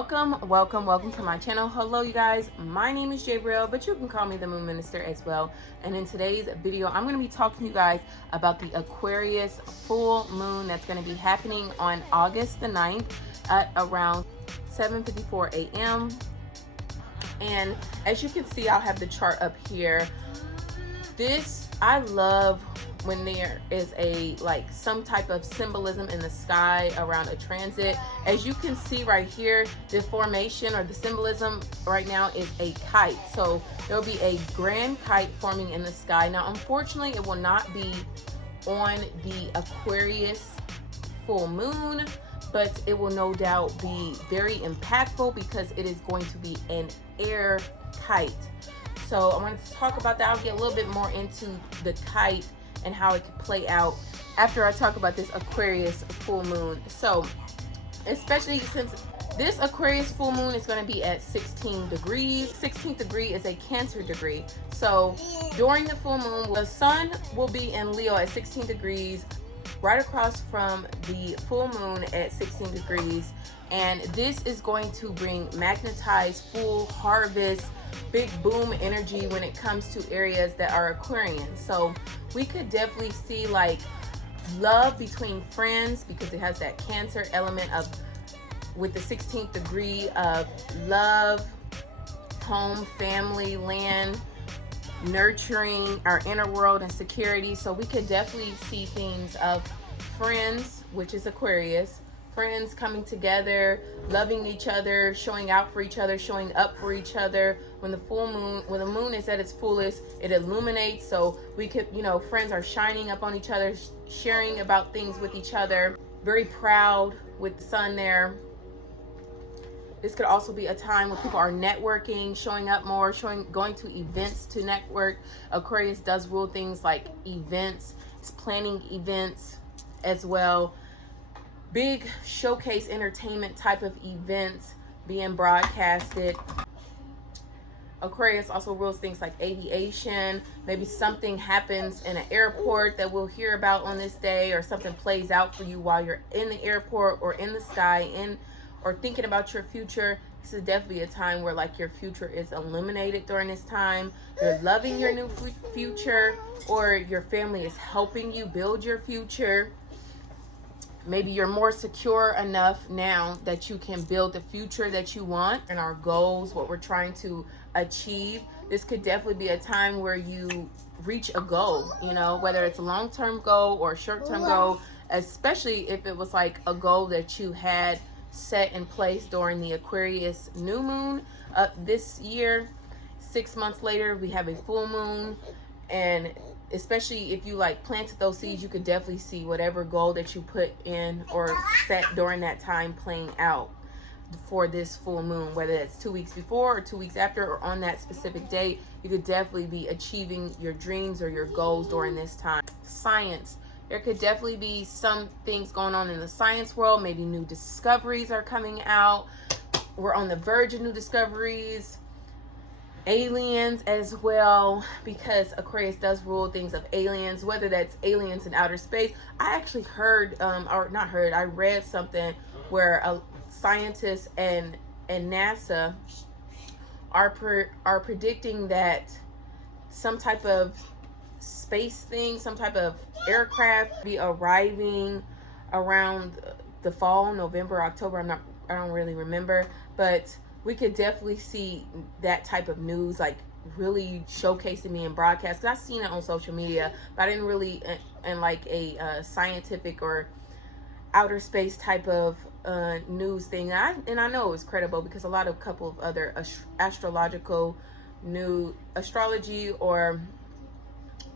welcome to my channel. Hello you guys, my name is Jabriel, but you can call me the Moon Minister as well. And in today's video, I'm going to be talking to you guys about the Aquarius full moon that's going to be happening on August the 9th at around 7:54 a.m. And as you can see, I'll have the chart up here. I love when there is some type of symbolism in the sky around a transit. As you can see right here, the formation or the symbolism right now is a kite. So there'll be a grand kite forming in the sky. Now, unfortunately, it will not be on the Aquarius full moon, but it will no doubt be very impactful because it is going to be an air kite. So I wanted to talk about that. I'll get a little bit more into the kite and how it could play out after I talk about this Aquarius full moon. So especially since this Aquarius full moon is going to be at 16 degrees. 16th degree is a Cancer degree. So during the full moon, the sun will be in Leo at 16 degrees, right across from the full moon at 16 degrees. And this is going to bring magnetized full harvest, big boom energy when it comes to areas that are Aquarian. So we could definitely see like love between friends because it has that Cancer element of with the 16th degree of love, home, family, land, nurturing our inner world and security. So we could definitely see themes of friends, which is Aquarius, friends coming together, loving each other, showing out for each other, showing up for each other. When the moon is at its fullest, it illuminates. So we could, friends are shining up on each other, sharing about things with each other, very proud with the sun there. This could also be a time when people are networking, showing up more, going to events to network. Aquarius does rule things like events. It's planning events as well. Big showcase entertainment type of events being broadcasted. Aquarius also rules things like aviation. Maybe something happens in an airport that we'll hear about on this day, or something plays out for you while you're in the airport or in the sky, or thinking about your future. This is definitely a time where like your future is illuminated during this time. You're loving your new future, or your family is helping you build your future. Maybe you're more secure enough now that you can build the future that you want and our goals, what we're trying to achieve. This could definitely be a time where you reach a goal, whether it's a long-term goal or a short-term goal, especially if it was like a goal that you had set in place during the Aquarius new moon this year. 6 months later, we have a full moon, and especially if you planted those seeds, you could definitely see whatever goal that you put in or set during that time playing out for this full moon, whether it's 2 weeks before or 2 weeks after or on that specific date. You could definitely be achieving your dreams or your goals during this time. Science. There could definitely be some things going on in the science world. Maybe new discoveries are coming out. We're on the verge of new discoveries. Aliens as well, because Aquarius does rule things of aliens, whether that's aliens in outer space. I actually I read something where scientists and NASA are predicting that some type of space thing, some type of aircraft be arriving around the fall, November, October. I don't really remember, but we could definitely see that type of news really showcasing me in broadcast. I've seen it on social media, but I didn't really in a scientific or outer space type of news thing. And I know it was credible because a couple of other astrological new astrology or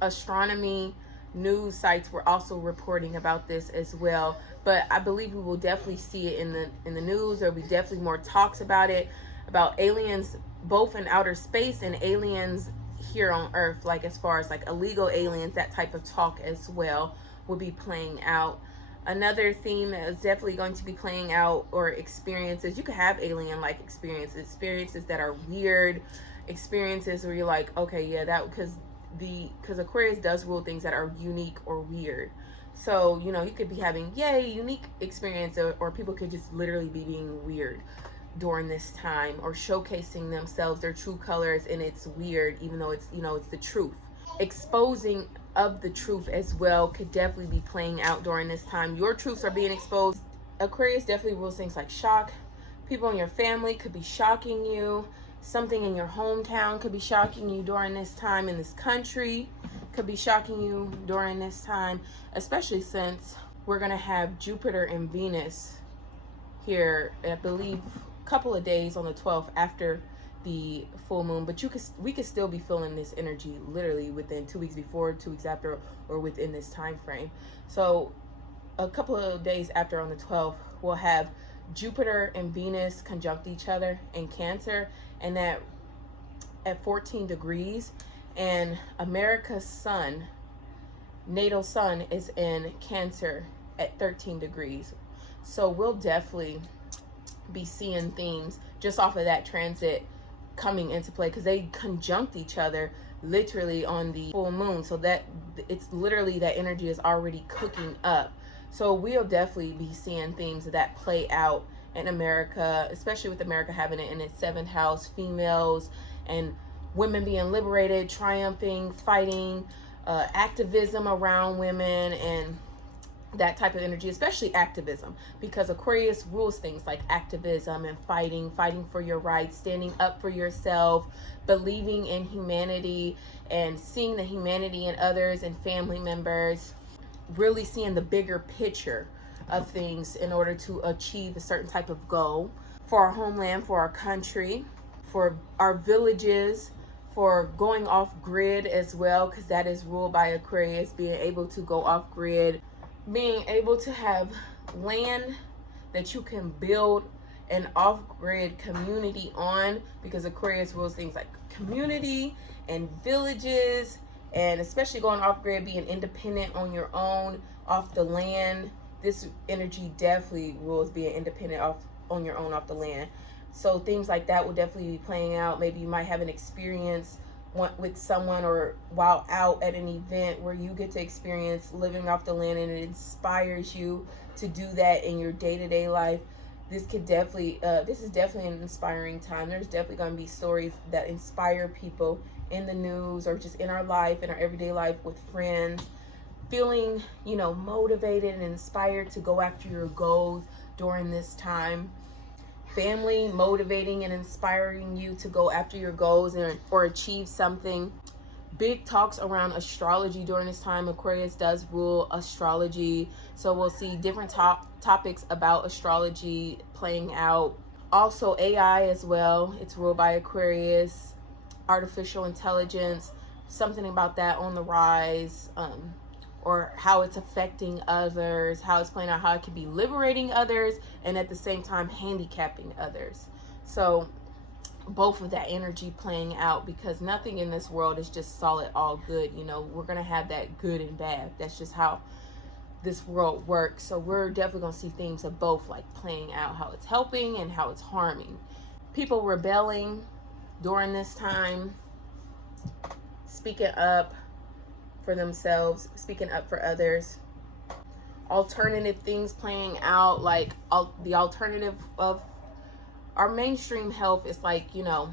astronomy news sites were also reporting about this as well. But I believe we will definitely see it in the news. There'll be definitely more talks about it, about aliens both in outer space and aliens here on Earth, as far as illegal aliens. That type of talk as well will be playing out. Another theme that is definitely going to be playing out, or experiences. You could have alien experiences that are weird, experiences where you're like, okay, yeah, that because Aquarius does rule things that are unique or weird. So, you could be having, yay, unique experience, or people could just literally be being weird. during this time, or showcasing themselves, their true colors. And it's weird, even though it's, you know, it's the truth. Exposing of the truth as well could definitely be playing out during this time. Your truths are being exposed. Aquarius definitely rules things like shock. People in your family could be shocking you. Something in your hometown could be shocking you during this time. In this country could be shocking you during this time, especially since we're going to have Jupiter and Venus here, I believe, a couple of days on the 12th after the full moon. But we could still be feeling this energy literally within 2 weeks before, 2 weeks after, or within this time frame. So a couple of days after, on the 12th, we'll have Jupiter and Venus conjunct each other in Cancer, and that at 14 degrees. And America's sun, natal sun, is in Cancer at 13 degrees. So we'll definitely be seeing themes just off of that transit coming into play, because they conjunct each other literally on the full moon. So that it's literally, that energy is already cooking up. So we'll definitely be seeing themes that play out in America, especially with America having it in its 7th house, females and women being liberated, triumphing, fighting, activism around women, and that type of energy, especially activism, because Aquarius rules things like activism and fighting for your rights, standing up for yourself, believing in humanity and seeing the humanity in others and family members, really seeing the bigger picture of things in order to achieve a certain type of goal for our homeland, for our country, for our villages, for going off grid as well, because that is ruled by Aquarius, being able to go off grid, being able to have land that you can build an off-grid community on, because Aquarius rules things like community and villages, and especially going off-grid, being independent on your own, off the land. This energy definitely rules being independent on your own, off the land. So things like that will definitely be playing out. Maybe you might have an experience with someone, or while out at an event where you get to experience living off the land, and it inspires you to do that in your day-to-day life. This is definitely an inspiring time. There's definitely going to be stories that inspire people in the news, or just in our life, in our everyday life with friends, feeling, you know, motivated and inspired to go after your goals during this time. Family motivating and inspiring you to go after your goals or achieve something. Big talks around astrology during this time. Aquarius does rule astrology, so we'll see different topics about astrology playing out. Also AI as well, it's ruled by Aquarius. Artificial intelligence, something about that on the rise, or how it's affecting others, how it's playing out, how it can be liberating others and at the same time handicapping others. So both of that energy playing out, because nothing in this world is just solid, all good. You know, we're going to have that good and bad. That's just how this world works. So we're definitely going to see themes of both, like playing out, how it's helping and how it's harming. People rebelling during this time, speaking up for themselves, speaking up for others. Alternative things playing out, like the alternative of our mainstream health is like, you know,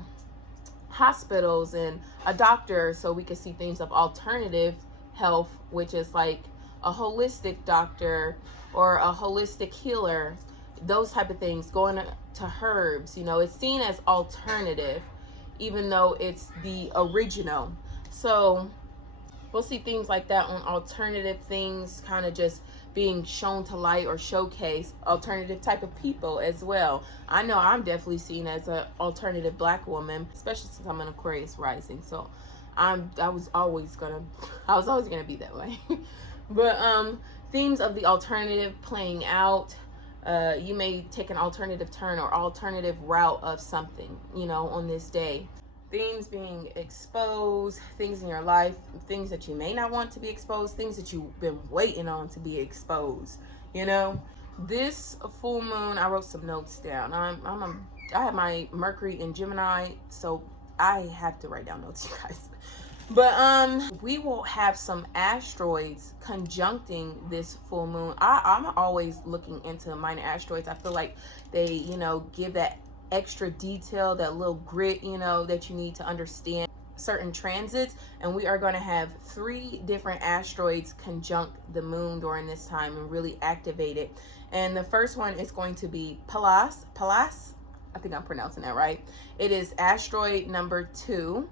hospitals and a doctor. So we can see things of alternative health, which is like a holistic doctor or a holistic healer, those type of things, going to herbs. You know, it's seen as alternative, even though it's the original. So we'll see things like that on alternative things, kind of just being shown to light or showcase alternative type of people as well. I know I'm definitely seen as an alternative Black woman, especially since I'm an Aquarius rising. So I was always gonna be that way. But themes of the alternative playing out. You may take an alternative turn or alternative route of something, you know, on this day. Things being exposed, things in your life, things that you may not want to be exposed, things that you've been waiting on to be exposed, you know. This full moon, I wrote some notes down. I have my Mercury in Gemini, so I have to write down notes, you guys. But we will have some asteroids conjuncting this full moon. I'm always looking into minor asteroids. I feel like they, you know, give that extra detail, that little grit, you know, that you need to understand certain transits. And we are going to have 3 different asteroids conjunct the moon during this time and really activate it. And the first one is going to be Pallas. I think I'm pronouncing that right. It is asteroid number 2,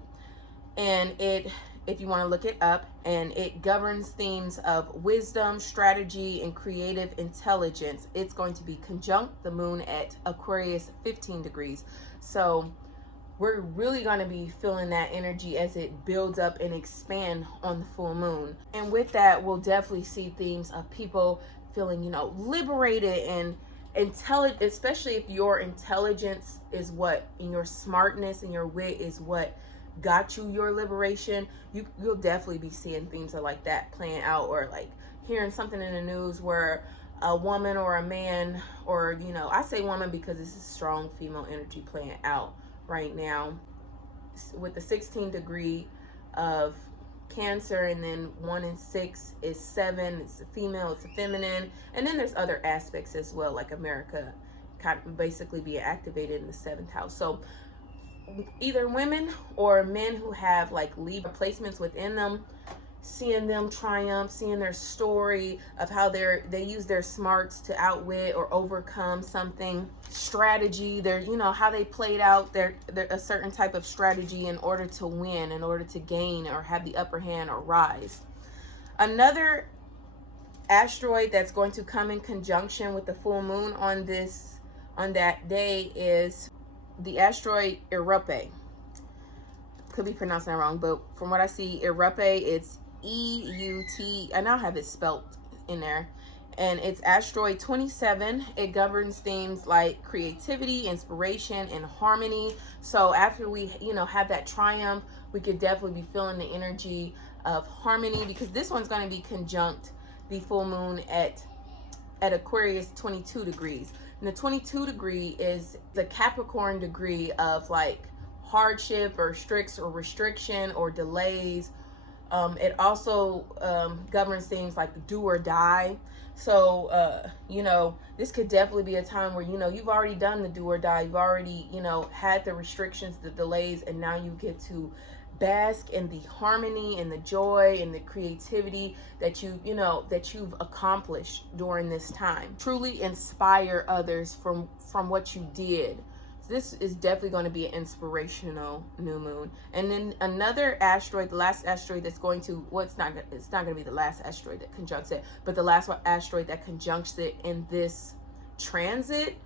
and it, if you want to look it up, and it governs themes of wisdom, strategy, and creative intelligence. It's going to be conjunct the moon at Aquarius 15 degrees. So we're really going to be feeling that energy as it builds up and expand on the full moon. And with that, we'll definitely see themes of people feeling, you know, liberated and intelligent, especially if your intelligence is what, and your smartness and your wit is what got you your liberation. You'll definitely be seeing themes of like that playing out, or like hearing something in the news where a woman or a man, or, you know, I say woman because it's a strong female energy playing out right now with the 16 degree of Cancer, and then 1 and 6 is 7. It's a female, it's a feminine, and then there's other aspects as well, like America kind of basically being activated in the 7th house. So either women or men who have like Libra placements within them, seeing them triumph, seeing their story of how they use their smarts to outwit or overcome something, strategy, their, you know, how they played out their a certain type of strategy in order to win, in order to gain or have the upper hand or rise. Another asteroid that's going to come in conjunction with the full moon on that day is the asteroid Europe. Could be pronouncing that wrong, but from what I see, Europe, it's E-U-T. I now have it spelt in there. And it's asteroid 27. It governs themes like creativity, inspiration, and harmony. So after we, you know, have that triumph, we could definitely be feeling the energy of harmony, because this one's going to be conjunct the full moon at Aquarius 22 degrees. And the 22 degree is the Capricorn degree of like hardship or restriction or delays. It also governs things like do or die. So, you know, this could definitely be a time where, you know, you've already done the do or die. You've already, you know, had the restrictions, the delays, and now you get to bask in the harmony and the joy and the creativity that you've accomplished during this time. Truly inspire others from what you did. This is definitely going to be an inspirational new moon. And then another asteroid, the last asteroid that's going to, well, it's not going to be the last asteroid that conjuncts it, but the last asteroid that conjuncts it in this transit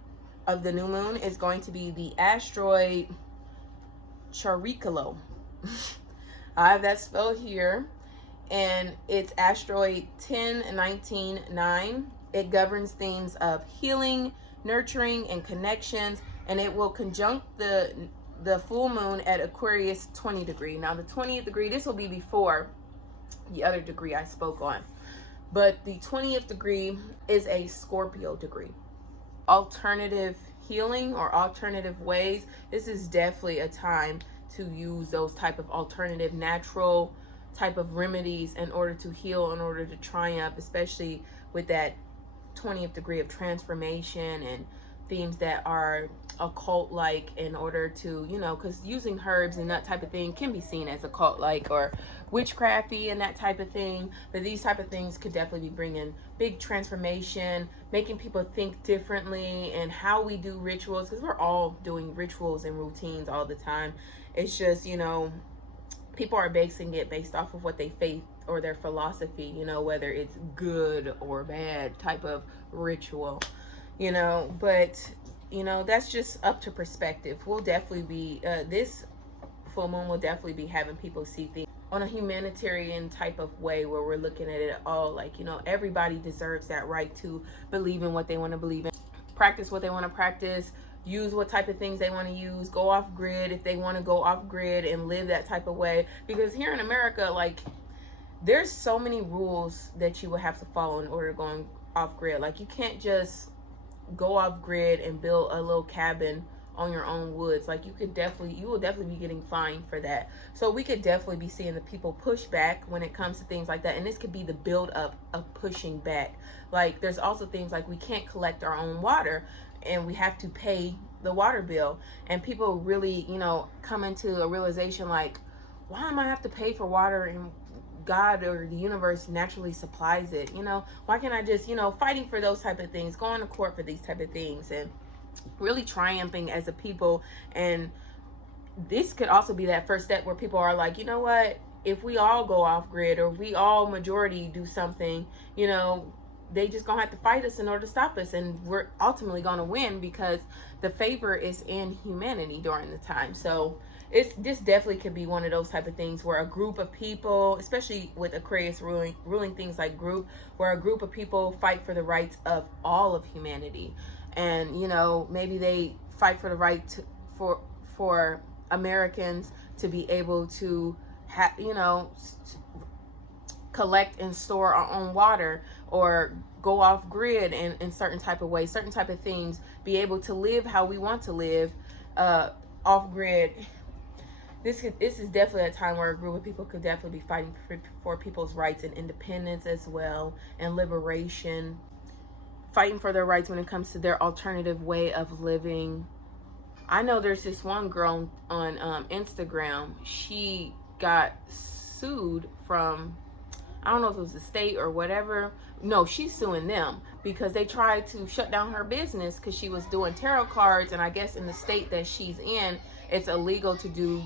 of the new moon is going to be the asteroid Charikalo. I have that spelled here, and it's asteroid 10-19-9. It governs themes of healing, nurturing, and connections, and it will conjunct the full moon at Aquarius 20 degree. Now the 20th degree, this will be before the other degree I spoke on, but the 20th degree is a Scorpio degree. Alternative healing or alternative ways. This is definitely a time to use those type of alternative natural type of remedies in order to heal, in order to triumph, especially with that 20th degree of transformation and themes that are occult like, in order to, you know, because using herbs and that type of thing can be seen as occult like or witchcrafty and that type of thing. But these type of things could definitely be bringing big transformation, making people think differently, and how we do rituals, because we're all doing rituals and routines all the time. It's just, you know, people are basing it based off of what they faith or their philosophy, you know, whether it's good or bad type of ritual, you know. But, you know, that's just up to perspective. We'll definitely be, this full moon will definitely be having people see things on a humanitarian type of way, where we're looking at it all like, you know, everybody deserves that right to believe in what they want to believe in, practice what they want to practice, use what type of things they want to use, go off grid if they want to go off grid and live that type of way. Because here in America, like, there's so many rules that you will have to follow in order to go off grid. Like, you can't just go off grid and build a little cabin on your own woods. Like, you will definitely be getting fined for that. So we could definitely be seeing the people push back when it comes to things like that. And this could be the build up of pushing back. Like, there's also things like we can't collect our own water, and we have to pay the water bill, and people really, come into a realization like, why am I have to pay for water and God or the universe naturally supplies it? Why can't I just, fighting for those type of things, going to court for these type of things, and really triumphing as a people. And this could also be that first step where people are like, you know what, if we all go off grid, or we all majority do something, they just gonna have to fight us in order to stop us, and we're ultimately gonna win because the favor is in humanity during the time. So this definitely could be one of those type of things where a group of people, especially with Aquarius ruling things like group, where a group of people fight for the rights of all of humanity. And maybe they fight for the right for Americans to be able to collect and store our own water, or go off grid in certain type of ways, certain type of things, be able to live how we want to live off grid. This is definitely a time where a group of people could definitely be fighting for people's rights and independence as well, and liberation, fighting for their rights when it comes to their alternative way of living. I know there's this one girl on Instagram. She got sued from, I don't know if it was the state or whatever. No, she's suing them because they tried to shut down her business because she was doing tarot cards, and I guess in the state that she's in, it's illegal to do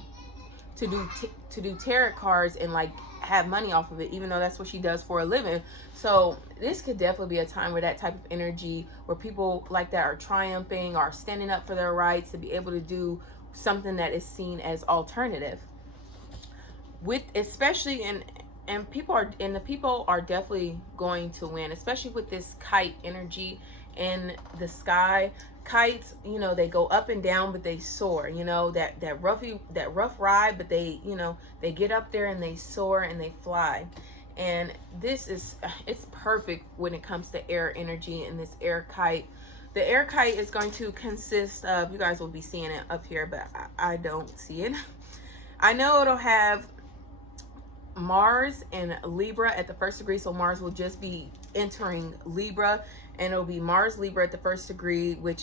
tarot cards and like have money off of it, even though that's what she does for a living. So this could definitely be a time where that type of energy, where people like that are triumphing, are standing up for their rights to be able to do something that is seen as alternative. With especially and the people are definitely going to win, especially with this kite energy in the sky. Kites, they go up and down, but they soar. That rough ride, but they get up there and they soar and they fly. And it's perfect when it comes to air energy and this air kite. The air kite is going to consist of, you guys will be seeing it up here, but I don't see it. I know it'll have Mars and Libra at the first degree, so Mars will just be entering Libra, and it'll be Mars Libra at the first degree, which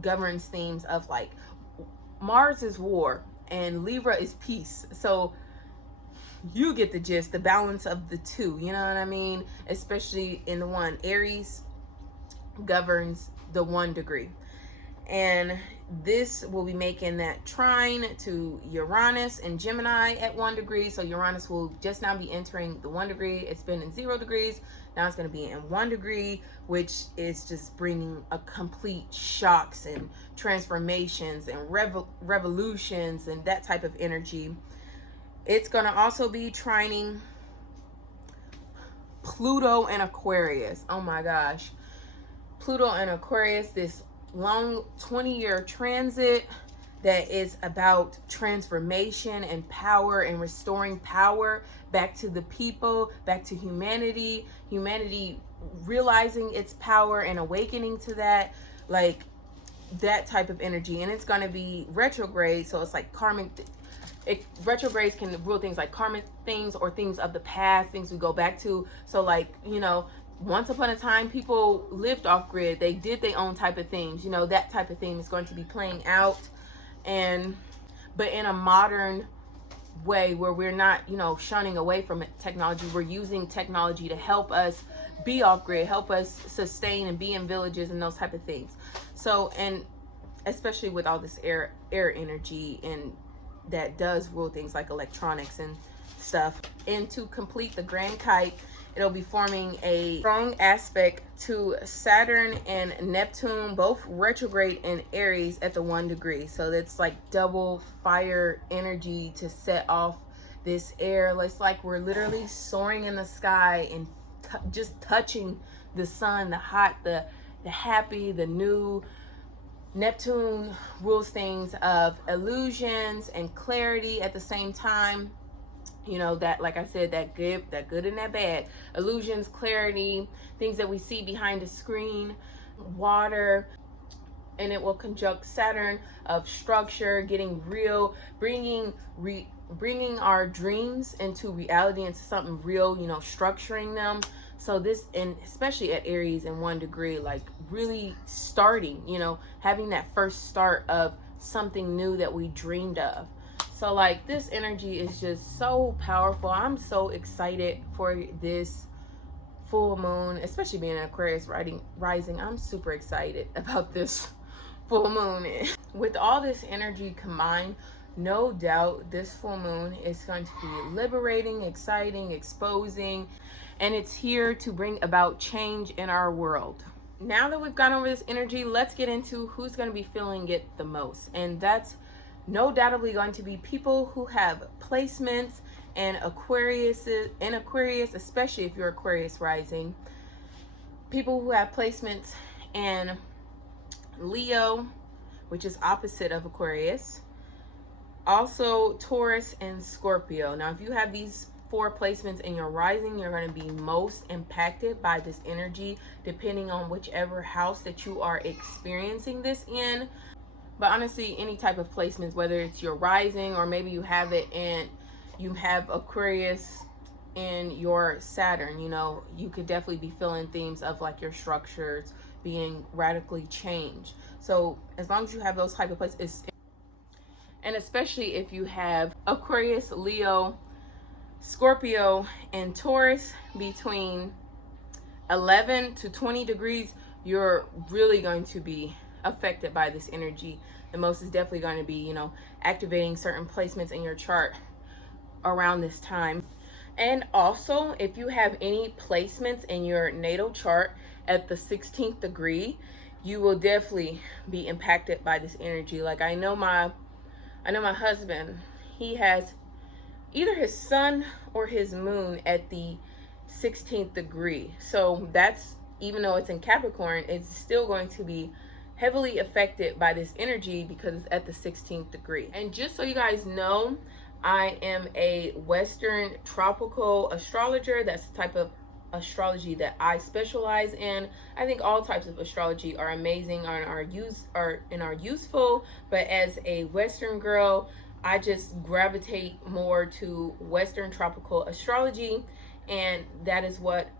governs themes of like, Mars is war and Libra is peace. So you get the gist, the balance of the two, you know what I mean? Especially in the one, Aries governs the 1 degree, and this will be making that trine to Uranus and Gemini at 1 degree. So Uranus will just now be entering the 1 degree. It's been in 0 degrees. Now it's going to be in 1 degree, which is just bringing a complete shocks and transformations and revolutions and that type of energy. It's going to also be trining Pluto and Aquarius. Oh my gosh. Pluto and Aquarius, this long 20-year transit that is about transformation and power and restoring power back to the people, back to humanity realizing its power and awakening to that, like that type of energy. And it's going to be retrograde, so it's like karmic. Retrogrades can rule things like karmic things or things of the past, things we go back to. So like, once upon a time, people lived off grid. They did their own type of things. That type of thing is going to be playing out, but in a modern way where we're not, shunning away from technology. We're using technology to help us be off grid, help us sustain and be in villages and those type of things. So, and especially with all this air energy, and that does rule things like electronics and stuff. And to complete the grand kite, it'll be forming a strong aspect to Saturn and Neptune, both retrograde in Aries at the 1 degree. So that's like double fire energy to set off this air. It's like we're literally soaring in the sky and just touching the sun, the hot, the happy, the new. Neptune rules things of illusions and clarity at the same time. That, like I said, that good and that bad. Illusions, clarity, things that we see behind the screen, water. And it will conjunct Saturn of structure, getting real, bringing bringing our dreams into reality, into something real, you know, structuring them. So this, and especially at Aries in 1 degree, like really starting, you know, having that first start of something new that we dreamed of. So like this energy is just so powerful. I'm so excited for this full moon, especially being an Aquarius rising. I'm super excited about this full moon. With all this energy combined, no doubt this full moon is going to be liberating, exciting, exposing, and it's here to bring about change in our world. Now that we've gone over this energy, let's get into who's going to be feeling it the most. And that's no doubtably going to be people who have placements and Aquarius, especially if you're Aquarius rising. People who have placements and Leo, which is opposite of Aquarius. Also Taurus and Scorpio. Now, if you have these 4 placements in your rising, you're going to be most impacted by this energy, depending on whichever house that you are experiencing this in. But honestly, any type of placements, whether it's your rising or maybe you have it and you have Aquarius in your Saturn, you know, you could definitely be feeling themes of like your structures being radically changed. So as long as you have those type of places, and especially if you have Aquarius, Leo, Scorpio, and Taurus between 11 to 20 degrees, you're really going to be affected by this energy. The most is definitely going to be, you know, activating certain placements in your chart around this time. And also, if you have any placements in your natal chart at the 16th degree, you will definitely be impacted by this energy. Like I know my husband, he has either his sun or his moon at the 16th degree. So that's, even though it's in Capricorn, it's still going to be heavily affected by this energy because it's at the 16th degree. And just so you guys know, I am a Western tropical astrologer. That's the type of astrology that I specialize in. I think all types of astrology are amazing and are useful, but as a Western girl, I just gravitate more to Western tropical astrology, and that is what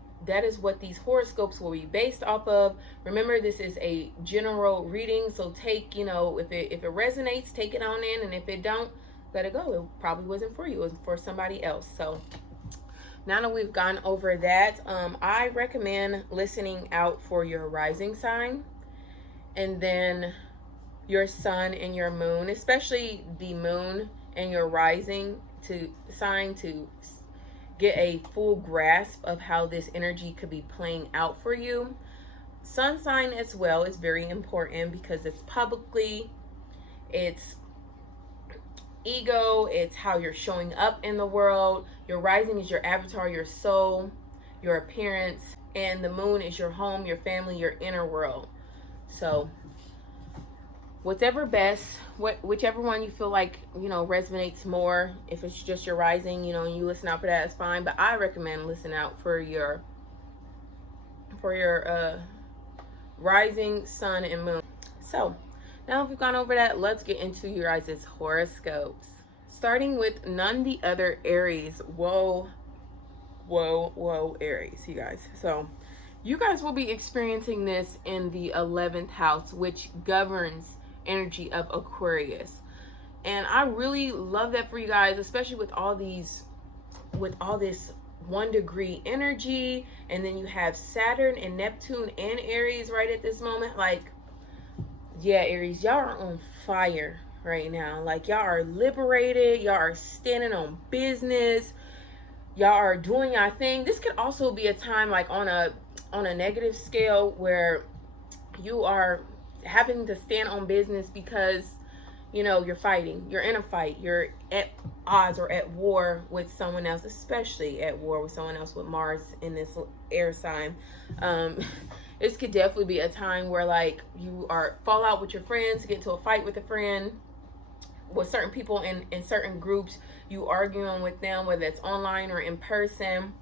these horoscopes will be based off of. Remember, this is a general reading, so take, you know, if it resonates, take it on in, and if it don't, let it go. It probably wasn't for you, it was for somebody else. So now that we've gone over that, I recommend listening out for your rising sign and then your sun and your moon, especially the moon and your rising sign, to get a full grasp of how this energy could be playing out for you. Sun sign as well is very important because it's publicly, it's ego, it's how you're showing up in the world. Your rising is your avatar, your soul, your appearance, and the moon is your home, your family, your inner world. So whichever one you feel like, you know, resonates more. If it's just your rising, you know, and you listen out for that, it's fine, but I recommend listen out for your rising, sun, and moon. So now that we've gone over that, let's get into your guys' horoscopes. Starting with none the other Aries. Whoa, Aries, you guys. So you guys will be experiencing this in the 11th house, which governs energy of Aquarius. And I really love that for you guys, especially with all this 1 degree energy. And then you have Saturn and Neptune and Aries right at this moment. Like, yeah, Aries, y'all are on fire right now. Like, y'all are liberated. Y'all are standing on business. Y'all are doing your thing. This could also be a time, like on a negative scale, where you are having to stand on business because, you know, you're fighting. You're in a fight. You're at odds or at war with someone else, especially at war with someone else with Mars in this air sign. This could definitely be a time where, like, you fall out with your friends, get into a fight with a friend, with certain people in certain groups, you arguing with them, whether it's online or in person.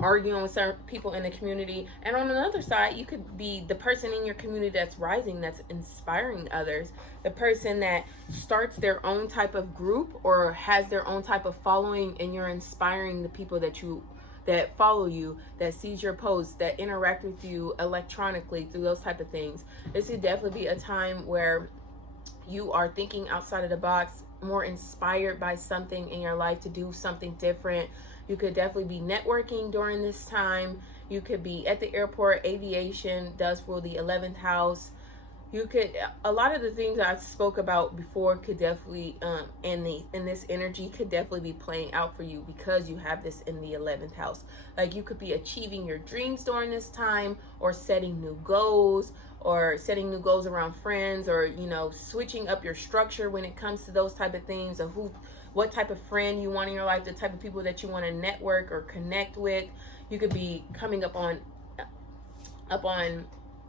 arguing with certain people in the community. And on another side, you could be the person in your community that's rising, that's inspiring others, the person that starts their own type of group or has their own type of following, and you're inspiring the people that follow you, that sees your posts, that interact with you electronically through those type of things. This could definitely be a time where you are thinking outside of the box, more inspired by something in your life to do something different. You could definitely be networking during this time. You could be at the airport. Aviation does rule the 11th house. You could, a lot of the things I spoke about before could definitely in this energy could definitely be playing out for you, because you have this in the 11th house. Like, you could be achieving your dreams during this time, or setting new goals, around friends, or, you know, switching up your structure when it comes to those type of things, of what type of friend you want in your life, the type of people that you want to network or connect with. You could be coming up on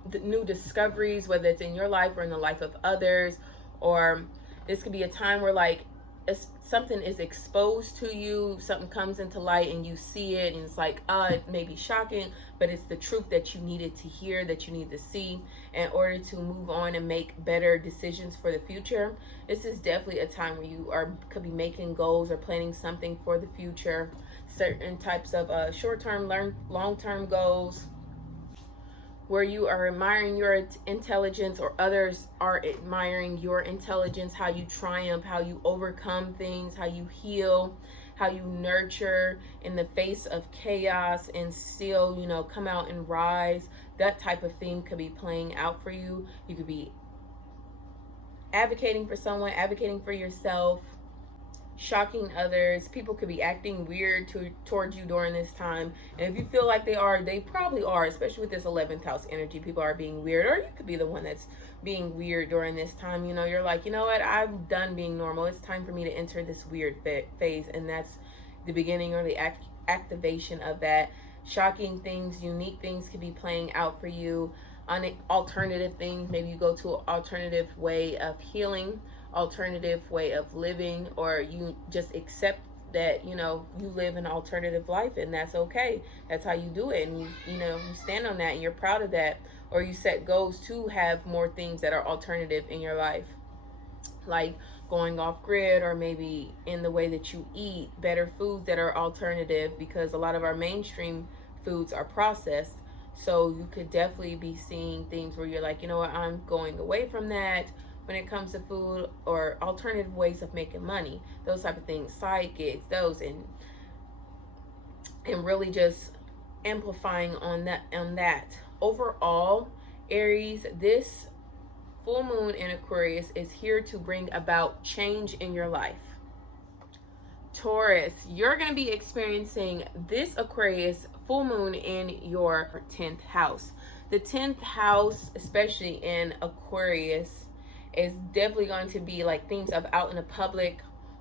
the new discoveries, whether it's in your life or in the life of others. Or this could be a time where, like, something is exposed to you, something comes into light and you see it, and it's like, it may be shocking, but it's the truth that you needed to hear, that you need to see in order to move on and make better decisions for the future. This is definitely a time where you could be making goals or planning something for the future, certain types of short-term, long-term goals, where you are admiring your intelligence, or others are admiring your intelligence, how you triumph, how you overcome things, how you heal, how you nurture in the face of chaos and still, you know, come out and rise. That type of theme could be playing out for you. You could be advocating for someone, advocating for yourself, shocking others. People could be acting weird towards you during this time, and if you feel like they probably are, especially with this 11th house energy. People are being weird, or you could be the one that's being weird during this time. You know, you're like, you know what, I'm done being normal, it's time for me to enter this weird phase. And that's the beginning or the activation of that. Shocking things, unique things could be playing out for you. On alternative things, maybe you go to an alternative way of healing, alternative way of living, or you just accept that, you know, you live an alternative life, and that's okay. That's how you do it, and you know, you stand on that and you're proud of that. Or you set goals to have more things that are alternative in your life, like going off grid, or maybe in the way that you eat, better foods that are alternative, because a lot of our mainstream foods are processed. So you could definitely be seeing things where you're like, you know what, I'm going away from that when it comes to food, or alternative ways of making money, those type of things, side gigs, those, and really just amplifying on that. Overall, Aries, this full moon in Aquarius is here to bring about change in your life. Taurus, you're going to be experiencing this Aquarius full moon in your 10th house. The 10th house, especially in Aquarius, is definitely going to be like things of out in the public,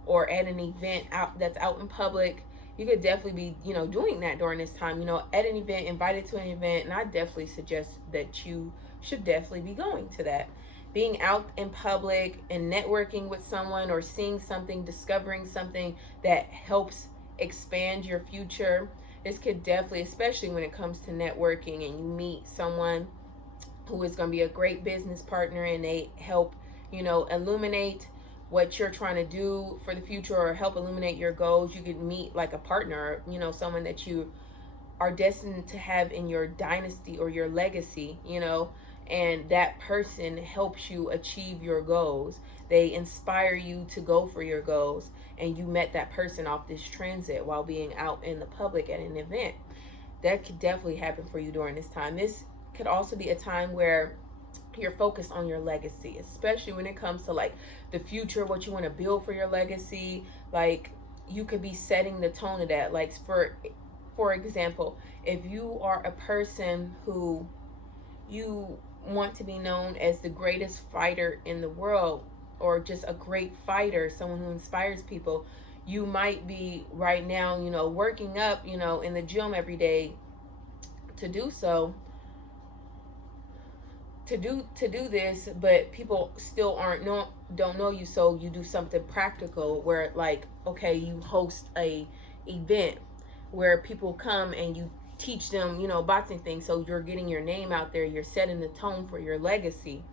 or at an event that's out in public. You could definitely be, you know, doing that during this time, you know, at an event, invited to an event. And I definitely suggest that you should definitely be going to that. Being out in public and networking with someone, or seeing something, discovering something that helps expand your future. This could definitely, especially when it comes to networking, and you meet someone who is going to be a great business partner, and they help, you know, illuminate what you're trying to do for the future, or help illuminate your goals. You could meet like a partner, you know, someone that you are destined to have in your dynasty or your legacy, you know, and that person helps you achieve your goals. They inspire you to go for your goals, and you met that person off this transit while being out in the public at an event. That could definitely happen for you during this time. This could also be a time where you're focused on your legacy, especially when it comes to like the future, what you want to build for your legacy. Like, you could be setting the tone of that. Like, for example, if you are a person who you want to be known as the greatest fighter in the world, or just a great fighter, someone who inspires people, you might be right now, you know, working up, you know, in the gym every day to do so, to do this, but people still don't know you. So you do something practical where, like, okay, you host a event where people come and you teach them, you know, boxing things. So you're getting your name out there. You're setting the tone for your legacy,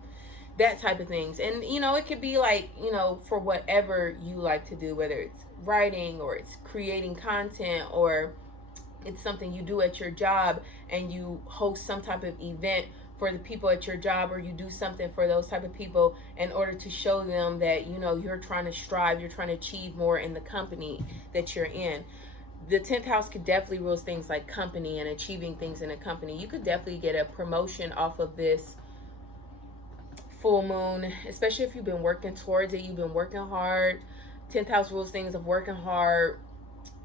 that type of things. And, you know, it could be like, you know, for whatever you like to do, whether it's writing or it's creating content or it's something you do at your job and you host some type of event for the people at your job, or you do something for those type of people in order to show them that, you know, you're trying to strive, you're trying to achieve more in the company that you're in. The 10th house could definitely rule things like company and achieving things in a company. You could definitely get a promotion off of this full moon, especially if you've been working towards it, you've been working hard. 10th house rules things of working hard,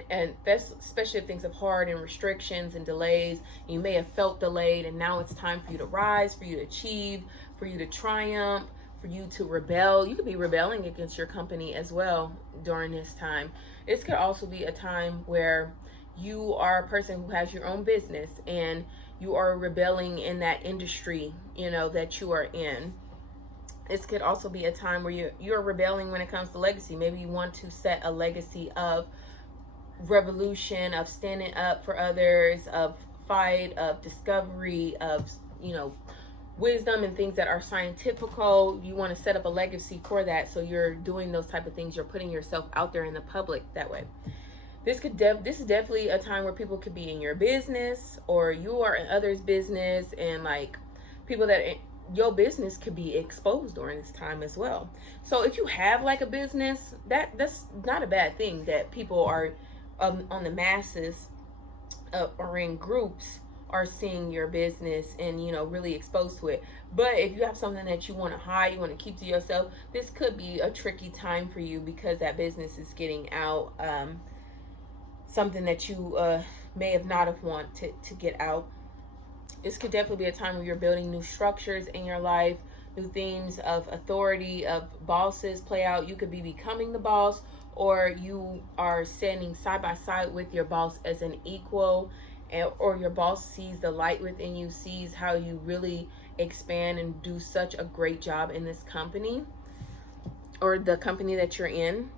and that's especially if things of hard and restrictions and delays. You may have felt delayed, and now it's time for you to rise, for you to achieve, for you to triumph, for you to rebel. You could be rebelling against your company as well during this time. This could also be a time where you are a person who has your own business and you are rebelling in that industry, you know, that you are in. This could also be a time where you're rebelling when it comes to legacy. Maybe you want to set a legacy of revolution, of standing up for others, of fight, of discovery, of, you know, wisdom and things that are scientifical. You want to set up a legacy for that, so you're doing those type of things. You're putting yourself out there in the public that way. This is definitely a time where people could be in your business, or you are in others' business, and like people that your business could be exposed during this time as well. So if you have like a business, that's not a bad thing that people are on the masses or in groups are seeing your business and, you know, really exposed to it. But if you have something that you want to hide, you want to keep to yourself, this could be a tricky time for you because that business is getting out, something that you may have not have wanted to get out. This could definitely be a time where you're building new structures in your life, new themes of authority, of bosses play out. You could be becoming the boss, or you are standing side by side with your boss as an equal, or your boss sees the light within you, sees how you really expand and do such a great job in this company or the company that you're in.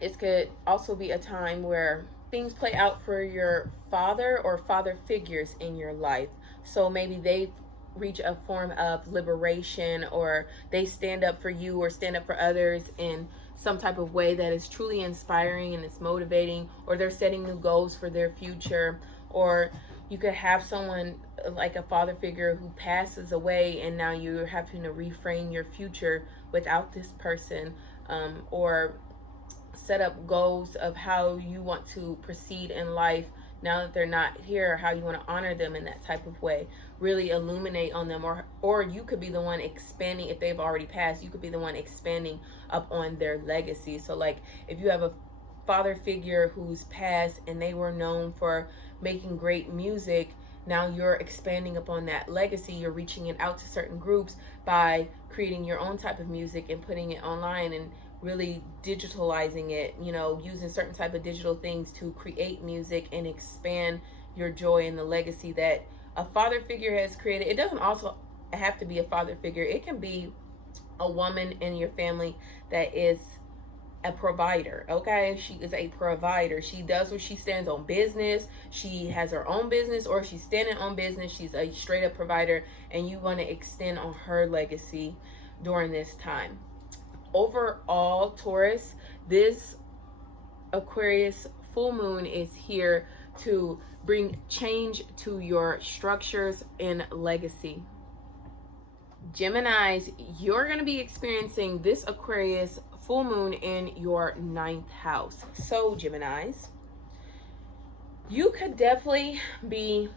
It could also be a time where things play out for your father or father figures in your life. So maybe they reach a form of liberation, or they stand up for you or stand up for others in some type of way that is truly inspiring and it's motivating, or they're setting new goals for their future. Or you could have someone like a father figure who passes away, and now you're having to reframe your future without this person, or set up goals of how you want to proceed in life now that they're not here, how you want to honor them in that type of way, really illuminate on them. Or you could be the one expanding. If they've already passed, you could be the one expanding up on their legacy. So like if you have a father figure who's passed and they were known for making great music, now you're expanding upon that legacy. You're reaching it out to certain groups by creating your own type of music and putting it online and really digitalizing it, you know, using certain type of digital things to create music and expand your joy in the legacy that a father figure has created. It doesn't also have to be a father figure. It can be a woman in your family that is a provider. Okay, she is a provider. She does what she stands on business. She has her own business, or she's standing on business. She's a straight up provider, and you want to extend on her legacy during this time. Overall, Taurus, this Aquarius full moon is here to bring change to your structures and legacy. Geminis, you're going to be experiencing this Aquarius full moon in your 9th house. So Geminis, you're definitely going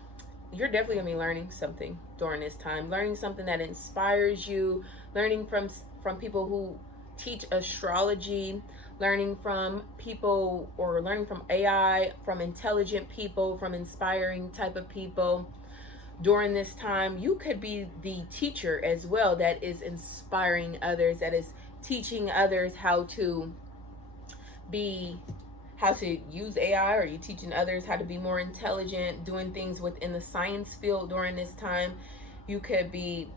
to be learning something during this time, learning something that inspires you, learning from people who teach astrology, learning from people, or learning from AI, from intelligent people, from inspiring type of people. During this time, you could be the teacher as well that is inspiring others, that is teaching others how to use AI, or you teaching others how to be more intelligent, doing things within the science field during this time. You could be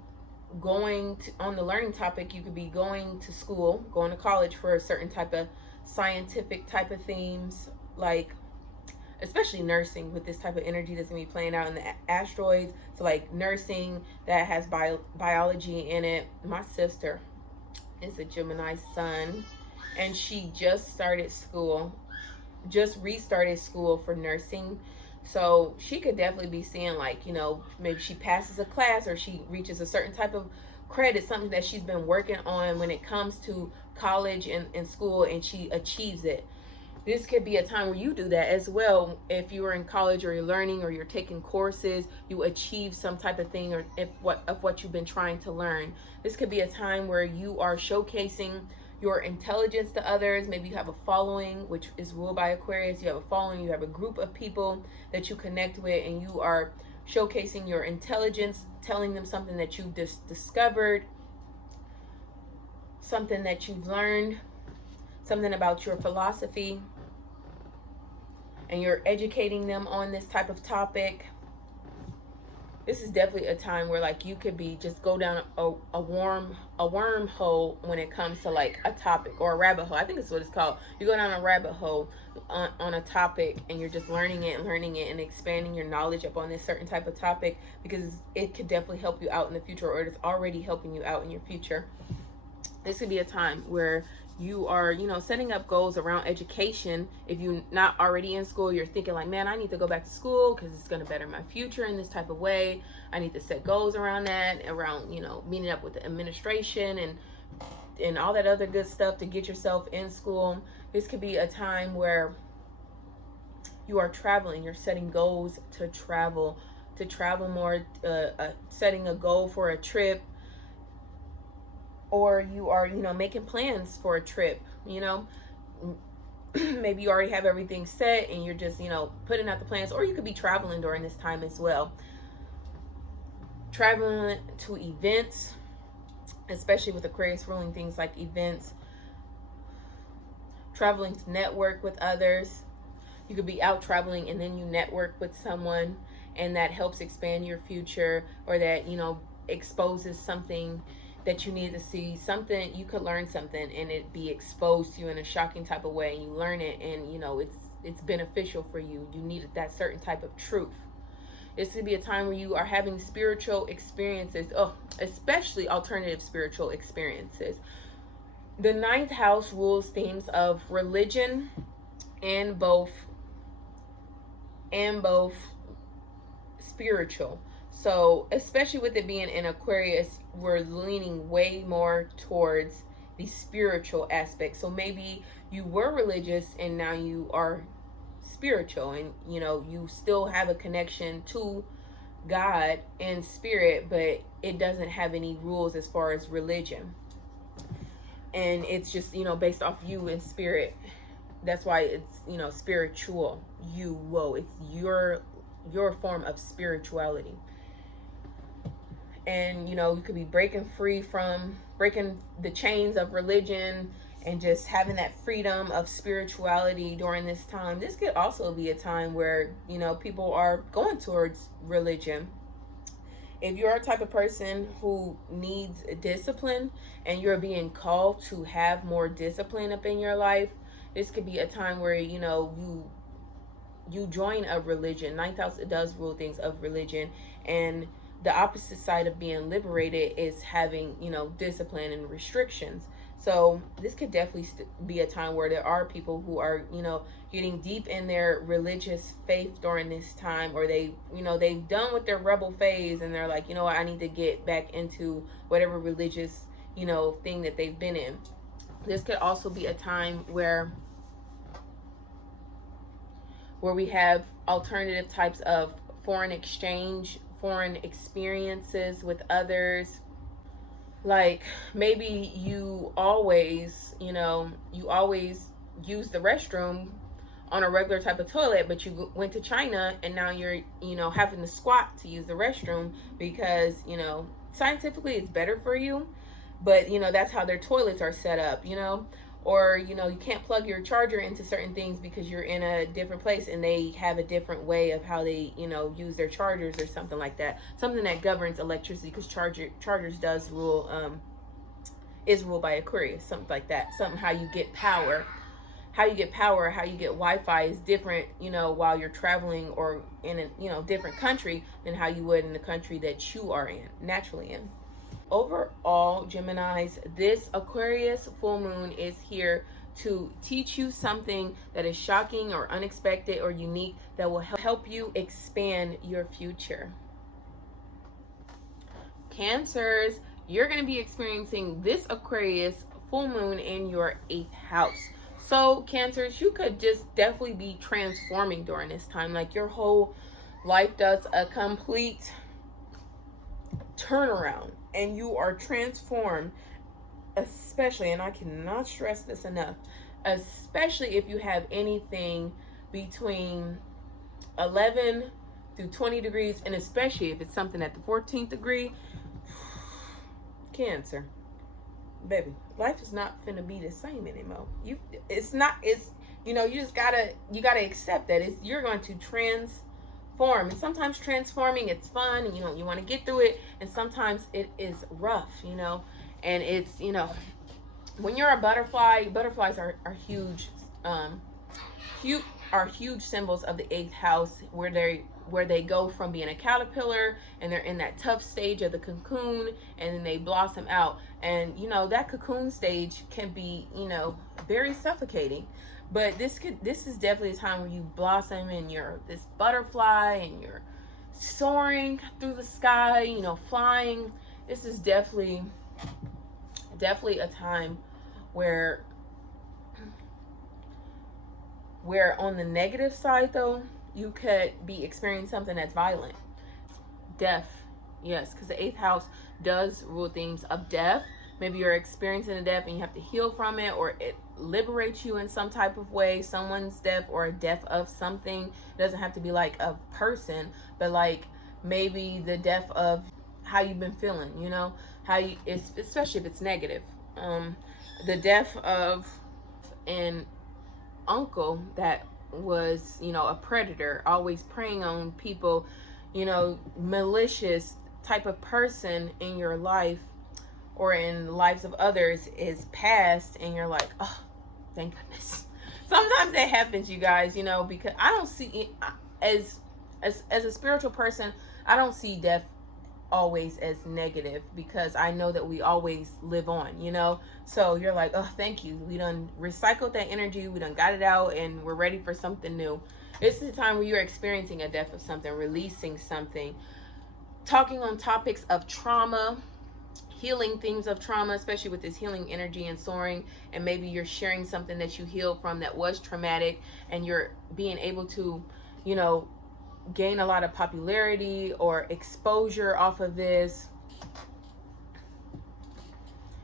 going to, on the learning topic, you could be going to school, going to college for a certain type of scientific type of themes, like especially nursing with this type of energy that's going to be playing out in the asteroids. So like nursing that has biology in it. My sister is a Gemini sun, and she just started school, just restarted school for nursing. So she could definitely be seeing, like, you know, maybe she passes a class or she reaches a certain type of credit, something that she's been working on when it comes to college and school, and she achieves it. This could be a time where you do that as well. If you are in college or you're learning or you're taking courses, you achieve some type of thing or of what you've been trying to learn. This could be a time where you are showcasing your intelligence to others. Maybe you have a following, which is ruled by Aquarius. You have a following, you have a group of people that you connect with, and you are showcasing your intelligence, telling them something that you've discovered, something that you've learned, something about your philosophy, and you're educating them on this type of topic. This is definitely a time where, like, you could be just go down a wormhole when it comes to like a topic, or a rabbit hole. I think that's what it's called. You go down a rabbit hole on a topic, and you're just learning it and expanding your knowledge up on this certain type of topic, because it could definitely help you out in the future, or it's already helping you out in your future. This could be a time where you are, you know, setting up goals around education. If you're not already in school, you're thinking like, man, I need to go back to school because it's going to better my future in this type of way. I need to set goals around that, around, you know, meeting up with the administration and all that other good stuff to get yourself in school. This could be a time where you are traveling. You're setting goals to travel more, setting a goal for a trip, or you are, you know, making plans for a trip, you know. Maybe you already have everything set and you're just, you know, putting out the plans, or you could be traveling during this time as well. Traveling to events, especially with Aquarius ruling things like events. Traveling to network with others. You could be out traveling and then you network with someone, and that helps expand your future, or that, you know, exposes something that you need to see, something you could learn something and it be exposed to you in a shocking type of way, and you learn it, and you know it's beneficial for you. You needed that certain type of truth. This could be a time where you are having spiritual experiences, especially alternative spiritual experiences. The 9th house rules themes of religion and both spiritual. So especially with it being in Aquarius, we're leaning way more towards the spiritual aspect. So maybe you were religious and now you are spiritual, and you know, you still have a connection to God and spirit, but it doesn't have any rules as far as religion. And it's just, you know, based off you and spirit. That's why it's, you know, spiritual. It's your form of spirituality. And, you know, you could be breaking the chains of religion and just having that freedom of spirituality during this time. This could also be a time where, you know, people are going towards religion. If you're a type of person who needs discipline and you're being called to have more discipline up in your life, this could be a time where, you know, you join a religion. 9th house, it does rule things of religion, and the opposite side of being liberated is having, you know, discipline and restrictions. So this could definitely be a time where there are people who are, you know, getting deep in their religious faith during this time, or they, you know, they've done with their rebel phase and they're like, you know what, I need to get back into whatever religious, you know, thing that they've been in. This could also be a time where we have alternative types of foreign exchange, foreign experiences with others. Like maybe you always use the restroom on a regular type of toilet, but you went to China and now you're, you know, having to squat to use the restroom because, you know, scientifically it's better for you, but you know, that's how their toilets are set up, you know. Or, you know, you can't plug your charger into certain things because you're in a different place and they have a different way of how they, you know, use their chargers or something like that. Something that governs electricity, because chargers does rule, is ruled by Aquarius, something like that. Something how you get power, how you get power, how you get Wi-Fi is different, you know, while you're traveling or in a, you know, different country than how you would in the country that you are in, naturally in. Overall, Geminis, this Aquarius full moon is here to teach you something that is shocking or unexpected or unique that will help you expand your future. Cancers, you're going to be experiencing this Aquarius full moon in your 8th house. So Cancers, you could just definitely be transforming during this time. Like your whole life does a complete turnaround and you are transformed, especially, and I cannot stress this enough, especially if you have anything between 11 through 20 degrees, and especially if it's something at the 14th degree. Cancer, baby, life is not finna be the same anymore. It's you know, you gotta accept that you're going to transform, and sometimes transforming, it's fun, and you know, you want to get through it, and sometimes it is rough, you know, and it's, you know, when you're a butterfly, butterflies are huge, huge symbols of the 8th house, where they go from being a caterpillar and they're in that tough stage of the cocoon, and then they blossom out. And you know, that cocoon stage can be, you know, very suffocating, but this is definitely a time where you blossom and you're this butterfly and you're soaring through the sky, you know, flying. This is definitely a time where on the negative side though, you could be experiencing something that's violent. Death, yes, because the 8th house does rule themes of death. Maybe you're experiencing a death and you have to heal from it, or it liberates you in some type of way, someone's death or a death of something. It doesn't have to be like a person, but like maybe the death of how you've been feeling, you know, especially if it's negative. The death of an uncle that was, you know, a predator, always preying on people, you know, malicious type of person in your life or in the lives of others is past, and you're like, oh, thank goodness. Sometimes that happens, you guys, you know, because I don't see it as a spiritual person, I don't see death always as negative, because I know that we always live on, you know. So you're like, oh, thank you, we done recycled that energy, we done got it out, and we're ready for something new. This is the time where you're experiencing a death of something, releasing something, talking on topics of trauma, healing themes of trauma, especially with this healing energy and soaring. And maybe you're sharing something that you healed from that was traumatic, and you're being able to, you know, gain a lot of popularity or exposure off of this.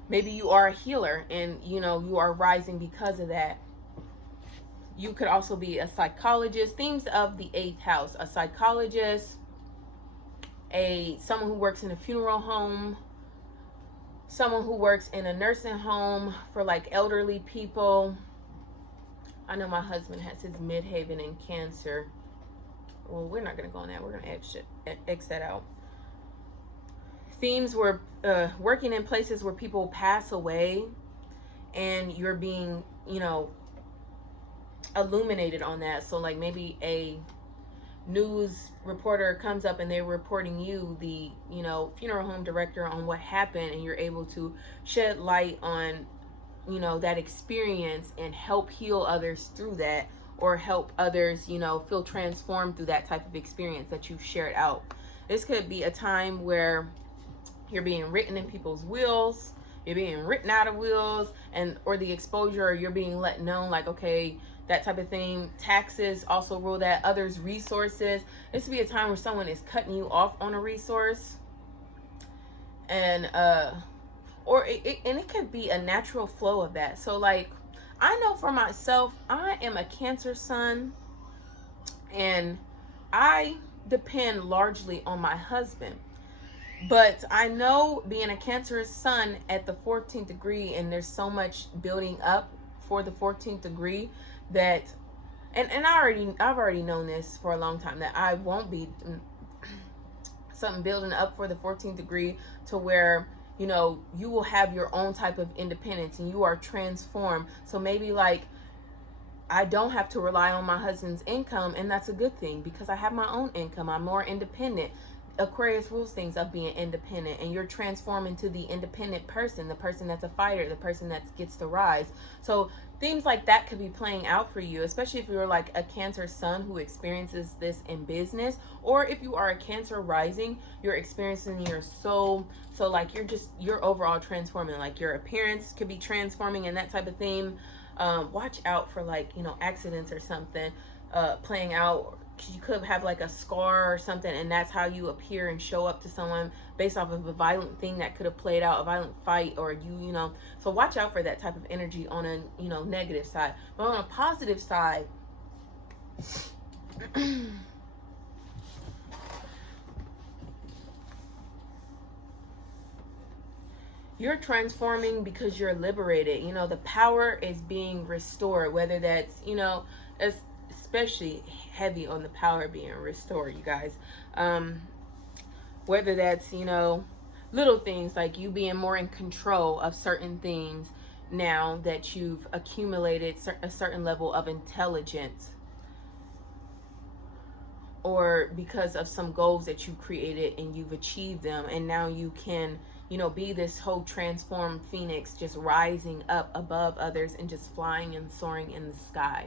Maybe you are a healer and, you know, you are rising because of that. You could also be a psychologist. Themes of the 8th house: a psychologist, someone who works in a funeral home, someone who works in a nursing home for like elderly people. I know my husband has his midhaven in Cancer. Well, we're not going to go on that. We're going to X that out. Themes were working in places where people pass away, and you're being, you know, illuminated on that. So like maybe a news reporter comes up and they're reporting you, the, you know, funeral home director, on what happened, and you're able to shed light on, you know, that experience and help heal others through that, or help others, you know, feel transformed through that type of experience that you've shared out. This could be a time where you're being written in people's wills, you're being written out of wills, and or the exposure, or you're being let know, like, okay, that type of thing. Taxes also rule that. Others' resources. This would be a time where someone is cutting you off on a resource, and it could be a natural flow of that. So like, I know for myself, I am a Cancer sun, and I depend largely on my husband. But I know, being a Cancerous sun at the 14th degree, and there's so much building up for the 14th degree, that, and I've already known this for a long time, that I won't be something building up for the 14th degree to where, you know, you will have your own type of independence and you are transformed. So maybe like I don't have to rely on my husband's income, and that's a good thing because I have my own income. I'm more independent. Aquarius rules things of being independent, and you're transforming to the independent person, the person that's a fighter, the person that gets to rise. So things like that could be playing out for you, especially if you're like a Cancer sun who experiences this in business, or if you are a Cancer rising, you're experiencing your soul. So like you're overall transforming, like your appearance could be transforming and that type of thing. Watch out for like, you know, accidents or something playing out. You could have like a scar or something, and that's how you appear and show up to someone based off of a violent thing that could have played out, a violent fight, or you know. So watch out for that type of energy on a, you know, negative side. But on a positive side, you're transforming because you're liberated. You know, the power is being restored, whether that's, you know, especially heavy on the power being restored, you guys. Whether that's, you know, little things like you being more in control of certain things now that you've accumulated a certain level of intelligence, or because of some goals that you created and you've achieved them, and now you can, you know, be this whole transformed phoenix, just rising up above others and just flying and soaring in the sky.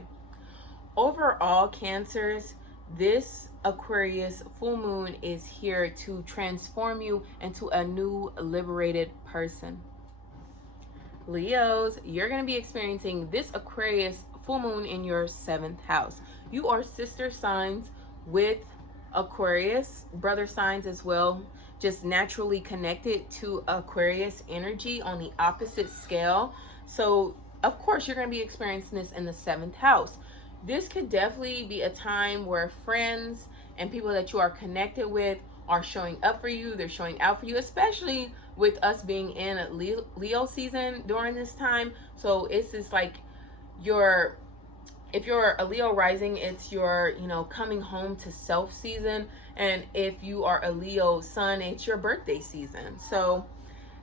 Overall, Cancers, this Aquarius full moon is here to transform you into a new liberated person. Leos, you're going to be experiencing this Aquarius full moon in your 7th house. You are sister signs with Aquarius, brother signs as well, just naturally connected to Aquarius energy on the opposite scale. So, of course, you're going to be experiencing this in the 7th house. This could definitely be a time where friends and people that you are connected with are showing up for you. They're showing out for you, especially with us being in a Leo season during this time. So it's just like if you're a Leo rising, it's your, you know, coming home to self season. And if you are a Leo sun, it's your birthday season. So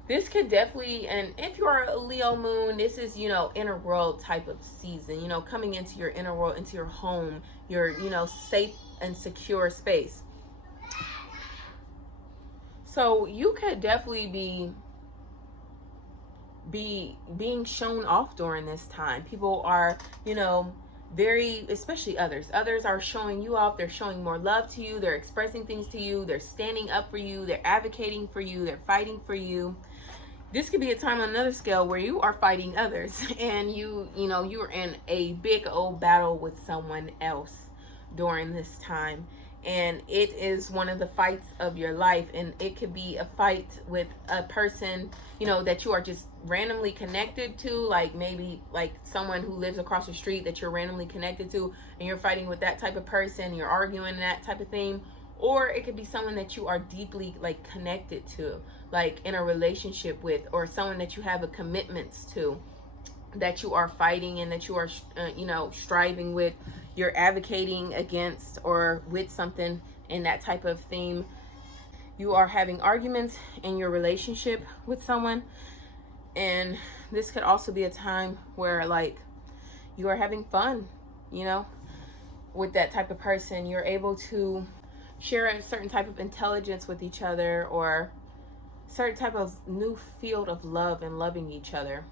this could definitely, and if you're a Leo moon, this is, you know, inner world type of season, you know, coming into your inner world, into your home, your, you know, safe and secure space. So you could definitely be being shown off during this time. People are, you know, especially others are showing you off. They're showing more love to you. They're expressing things to you. They're standing up for you. They're advocating for you. They're fighting for you. This could be a time on another scale where you are fighting others, and you know, you're in a big old battle with someone else during this time. And it is one of the fights of your life. And it could be a fight with a person, you know, that you are just randomly connected to, like maybe like someone who lives across the street that you're randomly connected to, and you're fighting with that type of person, you're arguing that type of thing. Or it could be someone that you are deeply like connected to, like in a relationship with, or someone that you have a commitments to, that you are fighting and that you are, you know, striving with. You're advocating against or with something in that type of theme. You are having arguments in your relationship with someone. And this could also be a time where like you are having fun, you know, with that type of person. You're able to share a certain type of intelligence with each other, or certain type of new field of love and loving each other.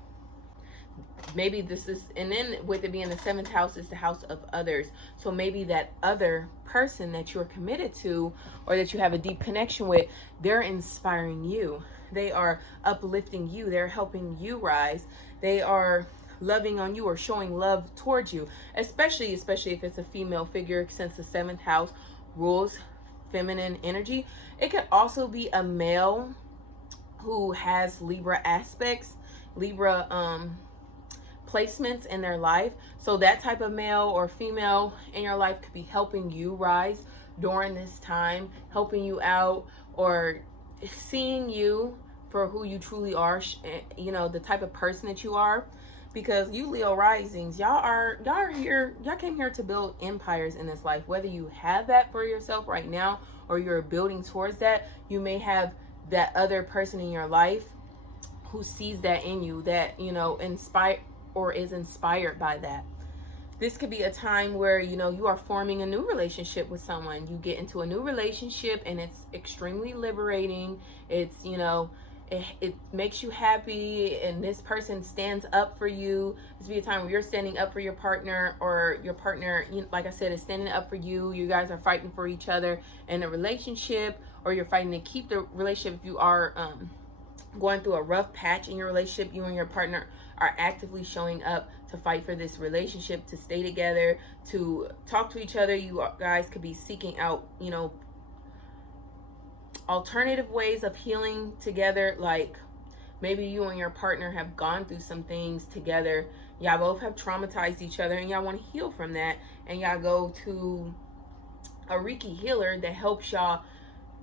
Maybe this is, and then with it being the 7th house is the house of others. So maybe that other person that you're committed to, or that you have a deep connection with, they're inspiring you. They are uplifting you. They're helping you rise. They are loving on you or showing love towards you, especially if it's a female figure, since the 7th house rules feminine energy. It could also be a male who has Libra aspects, Libra placements in their life. So that type of male or female in your life could be helping you rise during this time, helping you out, or seeing you for who you truly are, you know, the type of person that you are. Because you Leo risings, y'all came here to build empires in this life. Whether you have that for yourself right now or you're building towards that, you may have that other person in your life who sees that in you, that, you know, is inspired by that. This could be a time where, you know, you are forming a new relationship with someone. You get into a new relationship and it's extremely liberating. It's, you know, it makes you happy, and this person stands up for you. This be a time where you're standing up for your partner, or your partner, like I said, is standing up for you. You guys are fighting for each other in a relationship, or you're fighting to keep the relationship. If you are going through a rough patch in your relationship, you and your partner are actively showing up to fight for this relationship, to stay together, to talk to each other. You guys could be seeking out, you know, alternative ways of healing together. Like maybe you and your partner have gone through some things together. Y'all both have traumatized each other and y'all want to heal from that, and y'all go to a Reiki healer that helps y'all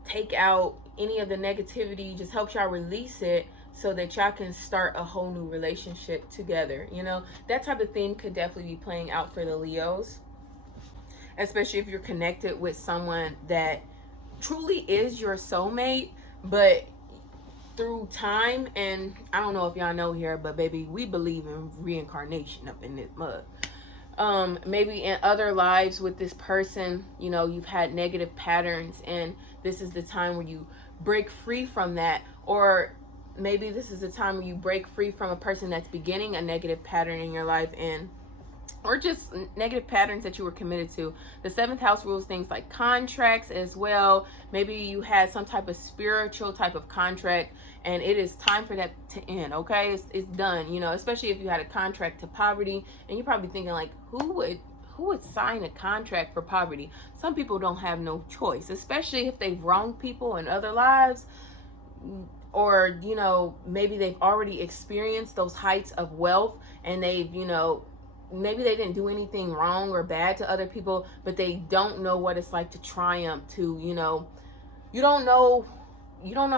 take out any of the negativity, just helps y'all release it, so that y'all can start a whole new relationship together. You know, that type of theme could definitely be playing out for the Leos, especially if you're connected with someone that truly is your soulmate, but through time, and I don't know if y'all know here, but baby, we believe in reincarnation up in this mud. Maybe in other lives with this person, you know, you've had negative patterns, and this is the time where you break free from that. Or maybe this is the time where you break free from a person that's beginning a negative pattern in your life, and or just negative patterns that you were committed to. The seventh house rules things like contracts as well. Maybe you had some type of spiritual type of contract, and it is time for that to end. Okay, it's done. You know, especially if you had a contract to poverty, and you're probably thinking like, who would sign a contract for poverty? Some people don't have no choice, especially if they've wronged people in other lives, or, you know, maybe they've already experienced those heights of wealth, and they've, you know, maybe they didn't do anything wrong or bad to other people, but they don't know what it's like to triumph, to, you know, you don't know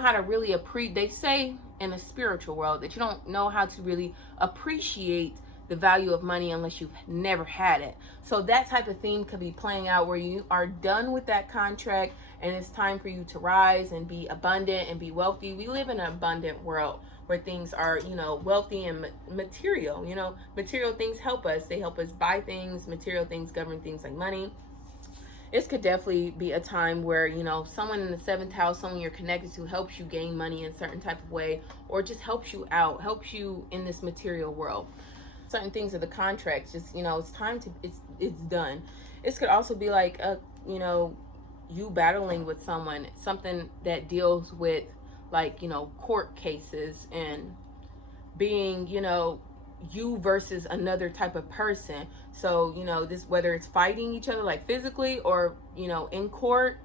how to really appreciate. They say in the spiritual world that you don't know how to really appreciate the value of money unless you've never had it. So that type of theme could be playing out where you are done with that contract, and it's time for you to rise and be abundant and be wealthy. We live in an abundant world where things are, you know, wealthy and material. You know, material things help us. They help us buy things. Material things govern things like money. This could definitely be a time where, you know, someone in the seventh house, someone you're connected to, helps you gain money in a certain type of way, or just helps you out, helps you in this material world. Certain things are the contracts, just, you know, it's time to, it's done. This could also be like, you know, you battling with someone, something that deals with, like, you know, court cases, and being, you know, you versus another type of person. So, you know, this, whether it's fighting each other like physically, or, you know, in court,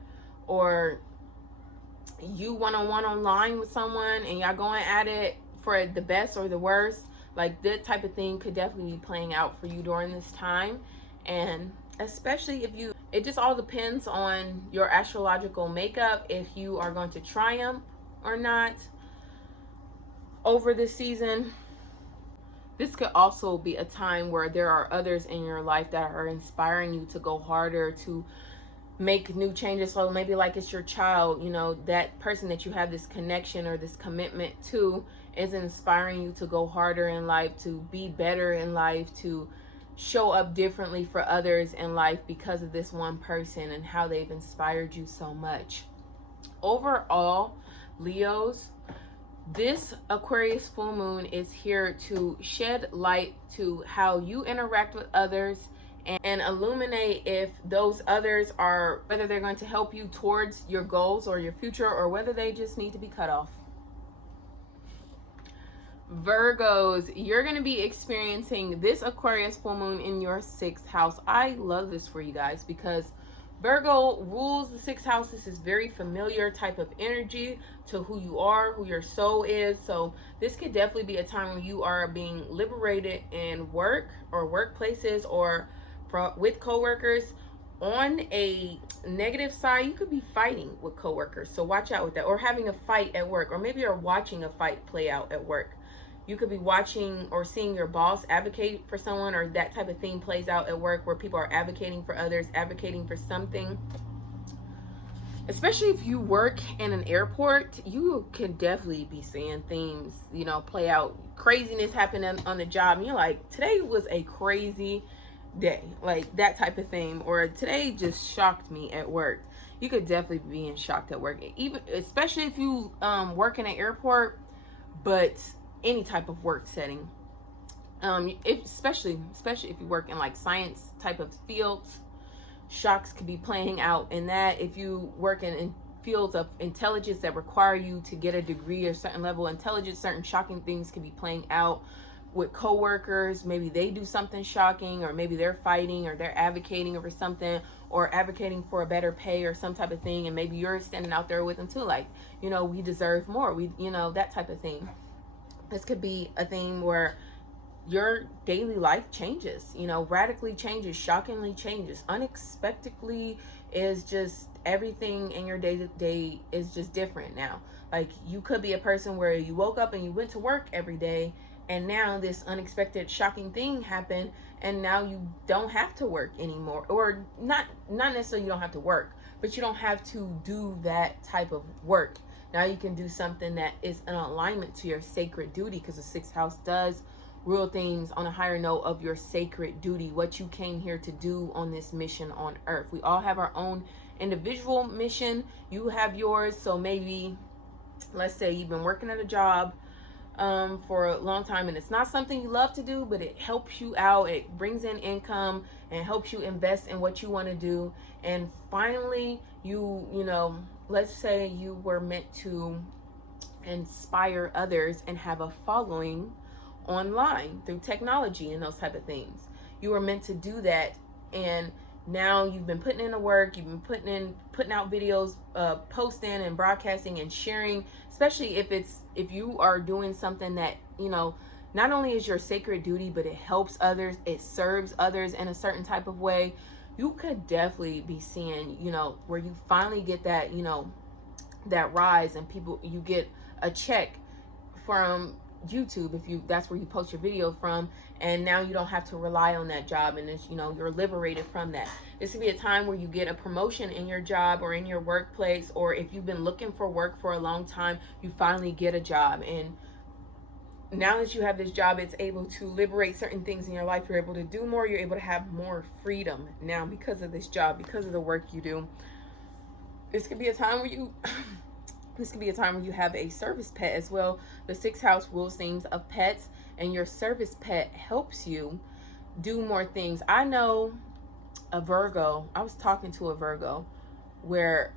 or you one-on-one online with someone and y'all going at it for the best or the worst. Like, that type of thing could definitely be playing out for you during this time. And especially if you, it just all depends on your astrological makeup, if you are going to triumph or not over this season. This could also be a time where there are others in your life that are inspiring you to go harder, to make new changes. So maybe like it's your child, you know, that person that you have this connection or this commitment to is inspiring you to go harder in life, to be better in life, to show up differently for others in life because of this one person and how they've inspired you so much. Overall, Leos, this Aquarius full moon is here to shed light to how you interact with others, and illuminate if those others are, whether they're going to help you towards your goals or your future, or whether they just need to be cut off. Virgos, you're going to be experiencing this Aquarius full moon in your 6th house. I love this for you guys because Virgo rules the 6th house. This is very familiar type of energy to who you are, who your soul is. So this could definitely be a time when you are being liberated in work or workplaces, or with coworkers. On a negative side, you could be fighting with coworkers, so watch out with that, or having a fight at work, or maybe you're watching a fight play out at work. You could be watching or seeing your boss advocate for someone, or that type of thing plays out at work where people are advocating for others, advocating for something. Especially if you work in an airport, you could definitely be seeing themes, you know, play out. Craziness happening on the job, and you're like, today was a crazy day, like that type of thing. Or today just shocked me at work. You could definitely be being shocked at work, even especially if you work in an airport, but any type of work setting. Especially if you work in like science type of fields, shocks could be playing out in that. If you work in fields of intelligence that require you to get a degree or certain level of intelligence, certain shocking things could be playing out with coworkers. Maybe they do something shocking, or maybe they're fighting, or they're advocating over something, or advocating for a better pay or some type of thing, and maybe you're standing out there with them too, like, you know, we deserve more, we, you know, that type of thing. This could be a thing where your daily life changes, you know, radically changes, shockingly changes, unexpectedly, is just everything in your day-to-day is just different now. Like, you could be a person where you woke up and you went to work every day, and now this unexpected shocking thing happened, and now you don't have to work anymore. Or not necessarily you don't have to work, but you don't have to do that type of work. Now you can do something that is in alignment to your sacred duty, because the sixth house does rule things on a higher note of your sacred duty, what you came here to do on this mission on earth. We all have our own individual mission. You have yours. So maybe, let's say you've been working at a job for a long time, and it's not something you love to do, but it helps you out, it brings in income and helps you invest in what you want to do. And finally, you know, let's say you were meant to inspire others and have a following online through technology and those type of things. You were meant to do that, and now you've been putting in the work, you've been putting out videos, posting and broadcasting and sharing, especially if you are doing something that, you know, not only is your sacred duty, but it helps others, it serves others in a certain type of way. You could definitely be seeing, you know, where you finally get that, you know, that rise, and you get a check from YouTube, if that's where you post your video from, and now you don't have to rely on that job, and it's, you know, you're liberated from that. This could be a time where you get a promotion in your job or in your workplace, or if you've been looking for work for a long time, you finally get a job, and now that you have this job, it's able to liberate certain things in your life. You're able to do more, you're able to have more freedom now because of this job, because of the work you do. This could be a time where you This could be a time where you have a service pet as well. The sixth house rules themes of pets, and your service pet helps you do more things. I know a Virgo, I was talking to a Virgo where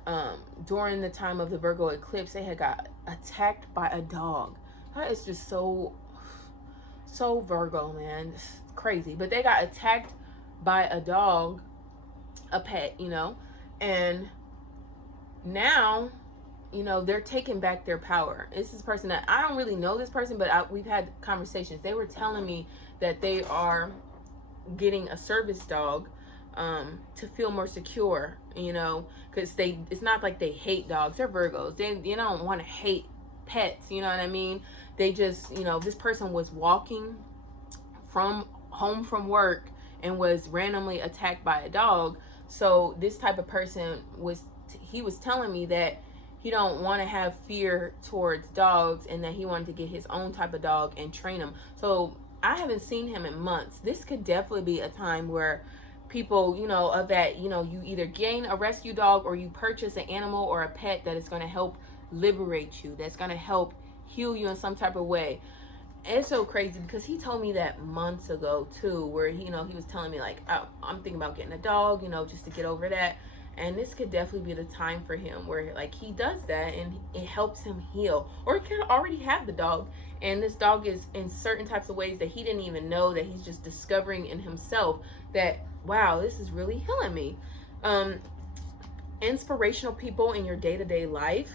during the time of the Virgo eclipse, they had got attacked by a dog. That is just so Virgo, man. It's crazy. But they got attacked by a dog, a pet, you know, and now, you know, they're taking back their power. This is a person that I don't really know this person, but we've had conversations. They were telling me that they are getting a service dog to feel more secure, you know, because it's not like they hate dogs. They're Virgos. They don't want to hate pets, you know what I mean? They just, you know, this person was walking home from work and was randomly attacked by a dog. So this type of person was telling me that he don't want to have fear towards dogs, and that he wanted to get his own type of dog and train him. So I haven't seen him in months. This could definitely be a time where people, you know, of that, you know, you either gain a rescue dog or you purchase an animal or a pet that is going to help liberate you, that's going to help heal you in some type of way. And it's so crazy because he told me that months ago too, where he was telling me like, I'm thinking about getting a dog, you know, just to get over that. And this could definitely be the time for him where like he does that and it helps him heal. Or he could already have the dog, and this dog is in certain types of ways that he didn't even know, that he's just discovering in himself that, wow, this is really healing me. Inspirational people in your day-to-day life,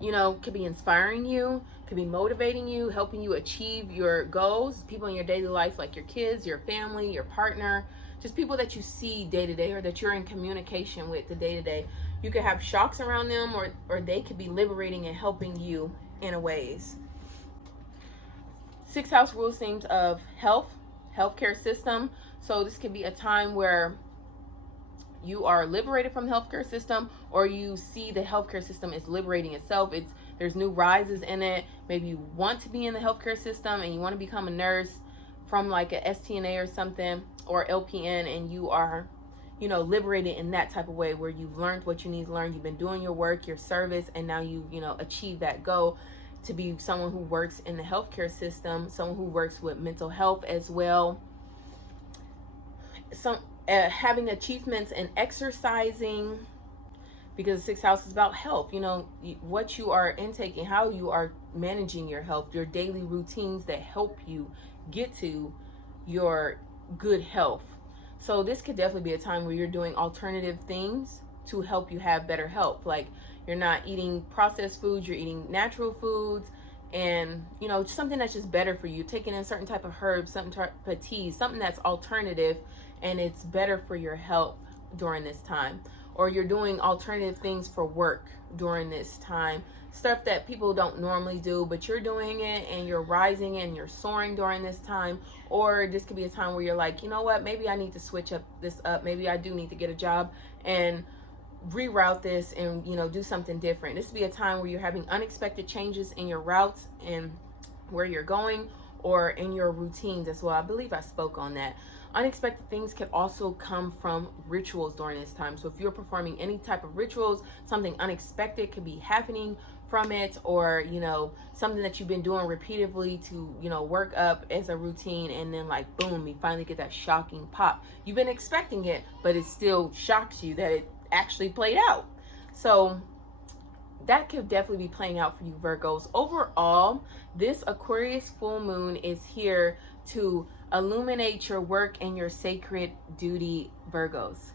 you know, could be inspiring you, could be motivating you, helping you achieve your goals. People in your daily life, like your kids, your family, your partner, just people that you see day to day, or that you're in communication with the day to day. You could have shocks around them, or they could be liberating and helping you in ways. Sixth house rules themes of healthcare system. So this could be a time where you are liberated from the healthcare system, or you see the healthcare system is liberating itself. There's new rises in it. Maybe you want to be in the healthcare system and you want to become a nurse, from like a STNA or something, or LPN, and you are, you know, liberated in that type of way, where you've learned what you need to learn, you've been doing your work, your service, and now you know, achieve that goal to be someone who works in the healthcare system, someone who works with mental health as well. Some having achievements in exercising, because the sixth house is about health. You know, what you are intaking, how you are managing your health, your daily routines that help you get to your good health. So this could definitely be a time where you're doing alternative things to help you have better health. Like, you're not eating processed foods, you're eating natural foods, and, you know, something that's just better for you. Taking in certain type of herbs, certain type of teas, something that's alternative and it's better for your health during this time. Or you're doing alternative things for work during this time. Stuff that people don't normally do, but you're doing it and you're rising and you're soaring during this time. Or this could be a time where you're like, you know what, maybe I need to switch this up. Maybe I do need to get a job and reroute this and, you know, do something different. This would be a time where you're having unexpected changes in your routes and where you're going, or in your routines as well. I believe I spoke on that. Unexpected things can also come from rituals during this time. So if you're performing any type of rituals, something unexpected could be happening from it, or, you know, something that you've been doing repeatedly to, you know, work up as a routine, and then like boom, you finally get that shocking pop. You've been expecting it, but it still shocks you that it actually played out. So that could definitely be playing out for you, Virgos. Overall, this Aquarius full moon is here to illuminate your work and your sacred duty, Virgos.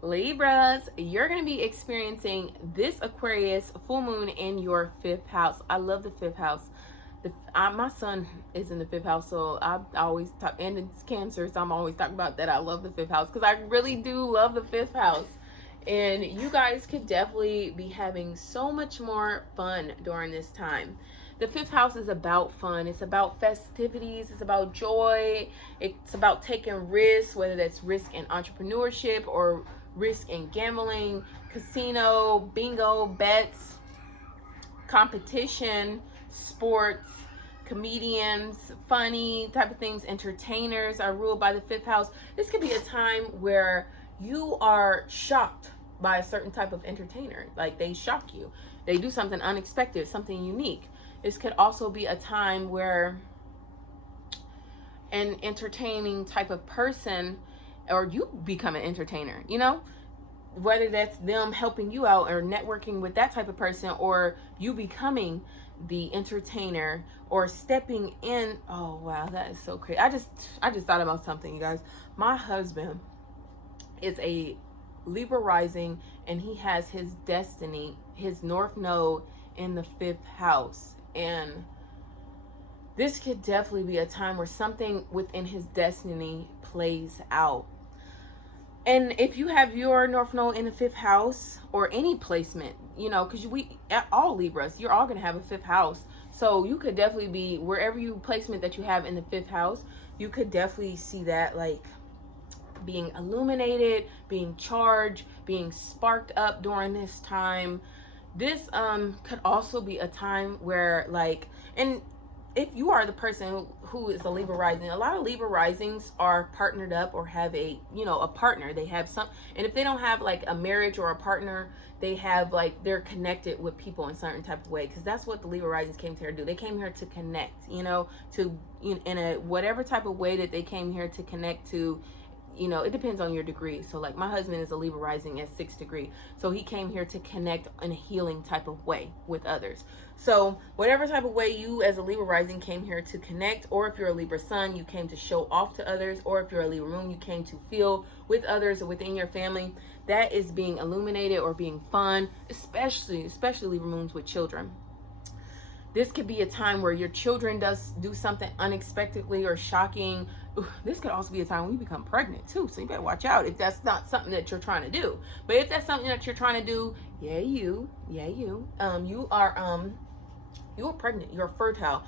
Libras, you're going to be experiencing this Aquarius full moon in your 5th house. I love the 5th house. My son is in the 5th house, so I always talk, and it's Cancer, so I'm always talking about that. I love the 5th house because I really do love the 5th house. And you guys could definitely be having so much more fun during this time. The 5th house is about fun. It's about festivities. It's about joy. It's about taking risks, whether that's risk in entrepreneurship or risk in gambling, casino, bingo, bets, competition, sports, comedians, funny type of things. Entertainers are ruled by the 5th house. This could be a time where you are shocked by a certain type of entertainer. Like, they shock you. They do something unexpected, something unique. This could also be a time where an entertaining type of person, or you become an entertainer, you know, whether that's them helping you out or networking with that type of person, or you becoming the entertainer or stepping in. Oh wow, that is so crazy. I just thought about something, you guys. My husband is a Libra rising, and he has his destiny, his north node in the 5th house. And this could definitely be a time where something within his destiny plays out. And if you have your north node in the 5th house, or any placement, you know, because all Libras, you're all going to have a 5th house. So you could definitely be, wherever you placement that you have in the 5th house, you could definitely see that, like, being illuminated, being charged, being sparked up during this time. This could also be a time where, like, and if you are the person who is a Libra rising, a lot of Libra risings are partnered up or have a, you know, a partner. They have some, and if they don't have like a marriage or a partner, they have like, they're connected with people in a certain type of way, because that's what the Libra risings came here to do. They came here to connect, you know, to, in a whatever type of way that they came here to connect to. You know, it depends on your degree. So like, my husband is a Libra rising at 6th degree. So he came here to connect in a healing type of way with others. So whatever type of way you as a Libra rising came here to connect, or if you're a Libra sun, you came to show off to others, or if you're a Libra moon, you came to feel with others or within your family, that is being illuminated or being fun, especially Libra moons with children. This could be a time where your children do something unexpectedly or shocking. This could also be a time when you become pregnant too. So you better watch out if that's not something that you're trying to do. But if that's something that you're trying to do, you are pregnant. You're fertile.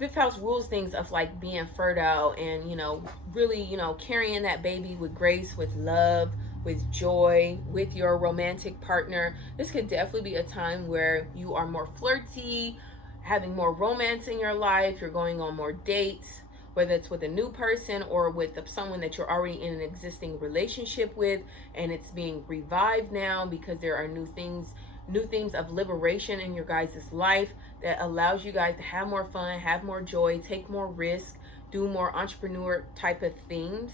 5th house rules things of like being fertile and, you know, really, you know, carrying that baby with grace, with love, with joy, with your romantic partner. This could definitely be a time where you are more flirty, having more romance in your life. You're going on more dates, whether it's with a new person or with someone that you're already in an existing relationship with, and it's being revived now because there are new themes of liberation in your guys' life that allows you guys to have more fun, have more joy, take more risk, do more entrepreneur type of things.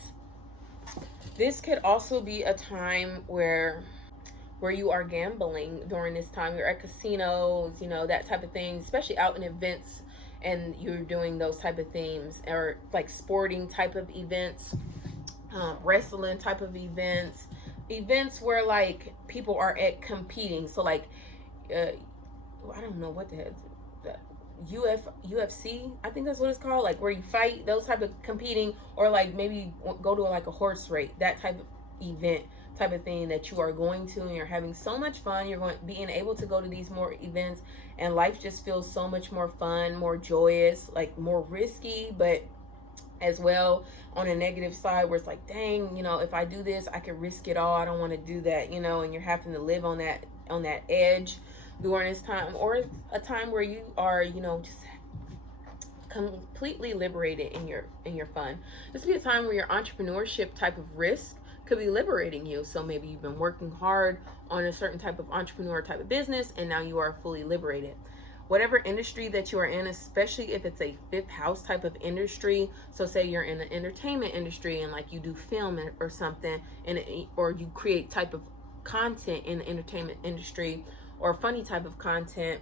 This could also be a time where you are gambling during this time. You're at casinos, you know, that type of thing, especially out in events, and you're doing those type of themes, or like sporting type of events, wrestling type of events where like people are at competing. So like I don't know what the heck, UFC, I think that's what it's called, like where you fight, those type of competing, or like maybe go to like a horse race, that type of event type of thing that you are going to, and you're having so much fun. You're going being able to go to these more events, and life just feels so much more fun, more joyous, like more risky, but as well on a negative side where it's like, dang, you know, if I do this, I could risk it all. I don't want to do that, you know, and you're having to live on that edge during this time, or a time where you are, you know, just completely liberated in your fun. This would be a time where your entrepreneurship type of risk could be liberating you. So maybe you've been working hard on a certain type of entrepreneur type of business, and now you are fully liberated. Whatever industry that you are in, especially if it's a fifth house type of industry. So say you're in the entertainment industry and like you do film or something, or you create type of content in the entertainment industry, or funny type of content,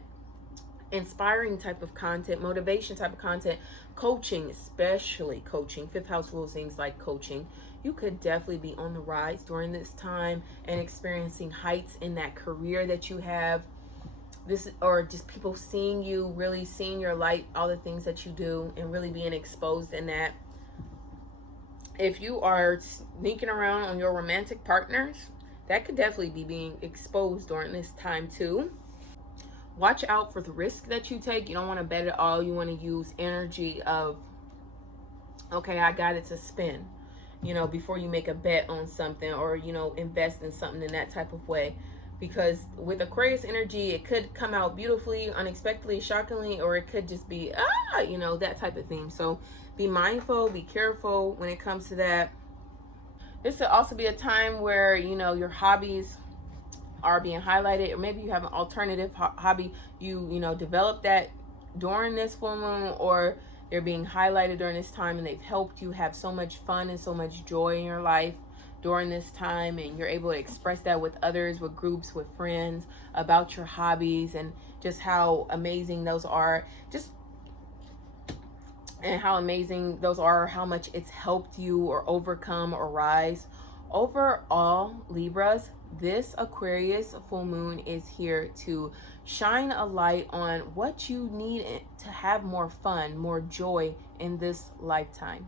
inspiring type of content, motivation type of content, coaching, especially coaching, fifth house rules things like coaching. You could definitely be on the rise during this time and experiencing heights in that career that you have. This, or just people seeing you, really seeing your light, all the things that you do, and really being exposed in that. If you are sneaking around on your romantic partners, that could definitely be being exposed during this time too. Watch out for the risk that you take. You don't want to bet it all. You want to use energy of, okay, I got it to spend, you know, before you make a bet on something, or, you know, invest in something in that type of way. Because with Aquarius energy, it could come out beautifully, unexpectedly, shockingly, or it could just be, you know, that type of thing. So be mindful, be careful when it comes to that. This could also be a time where, you know, your hobbies are being highlighted, or maybe you have an alternative hobby. You know, develop that during this full moon, or they're being highlighted during this time, and they've helped you have so much fun and so much joy in your life during this time, and you're able to express that with others, with groups, with friends, about your hobbies, and just how amazing those are, how much it's helped you or overcome or rise. Overall, Libras, this Aquarius full moon is here to shine a light on what you need to have more fun, more joy in this lifetime.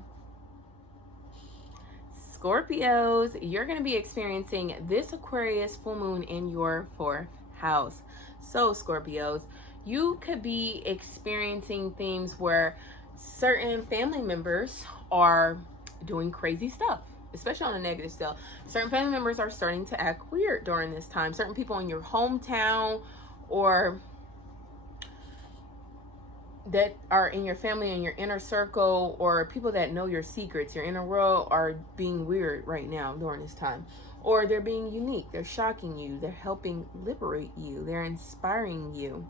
Scorpios, you're going to be experiencing this Aquarius full moon in your 4th house. So Scorpios, you could be experiencing things where certain family members are doing crazy stuff, especially on a negative scale. Certain family members are starting to act weird during this time. Certain people in your hometown, or that are in your family, in your inner circle, or people that know your secrets, your inner world, are being weird right now during this time. Or they're being unique, they're shocking you, they're helping liberate you, they're inspiring you.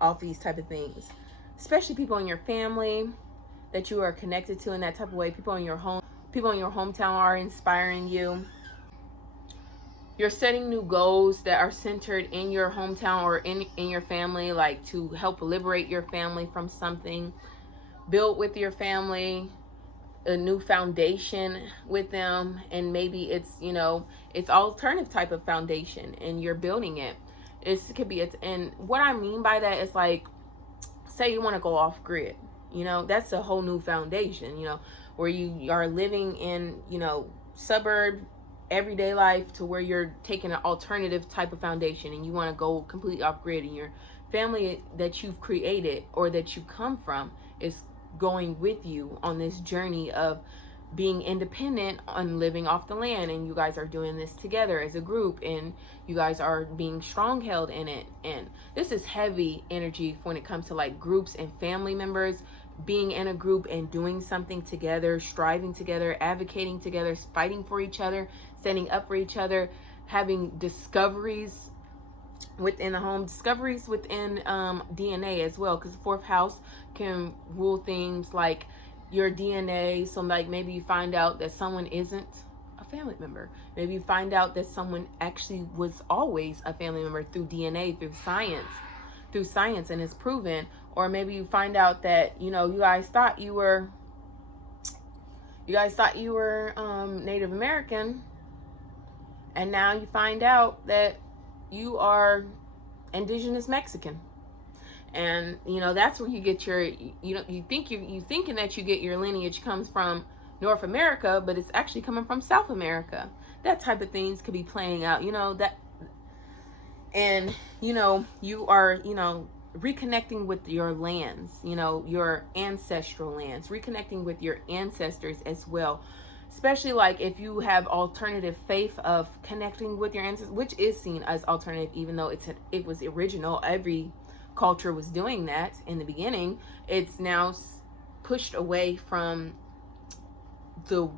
All these type of things, especially people in your family that you are connected to in that type of way. People in your hometown are inspiring you. You're setting new goals that are centered in your hometown or in your family, like to help liberate your family from something. Build with your family a new foundation with them, and maybe it's, you know, it's alternative type of foundation, and you're building it. It could be, and what I mean by that is, like, say you want to go off grid, you know, that's a whole new foundation, you know, where you are living in, you know, suburb everyday life, to where you're taking an alternative type of foundation, and you want to go completely off grid, and your family that you've created or that you come from is going with you on this journey of being independent and living off the land, and you guys are doing this together as a group, and you guys are being strong held in it. And this is heavy energy when it comes to like groups and family members being in a group and doing something together, striving together, advocating together, fighting for each other, standing up for each other, having discoveries within the home, discoveries within DNA as well, because the fourth house can rule things like your DNA. So like maybe you find out that someone isn't a family member. Maybe you find out that someone actually was always a family member through DNA, through science, and it's proven. Or maybe you find out that, you know, you guys thought you were Native American, and now you find out that you are indigenous Mexican. And you know, that's where you get your, you thinking that you get your lineage comes from North America, but it's actually coming from South America. That type of things could be playing out, you know, that. And you know, you are, you know, reconnecting with your lands, you know, your ancestral lands, reconnecting with your ancestors as well. Especially like if you have alternative faith of connecting with your ancestors, which is seen as alternative, even though it was original. Every culture was doing that in the beginning. It's now pushed away from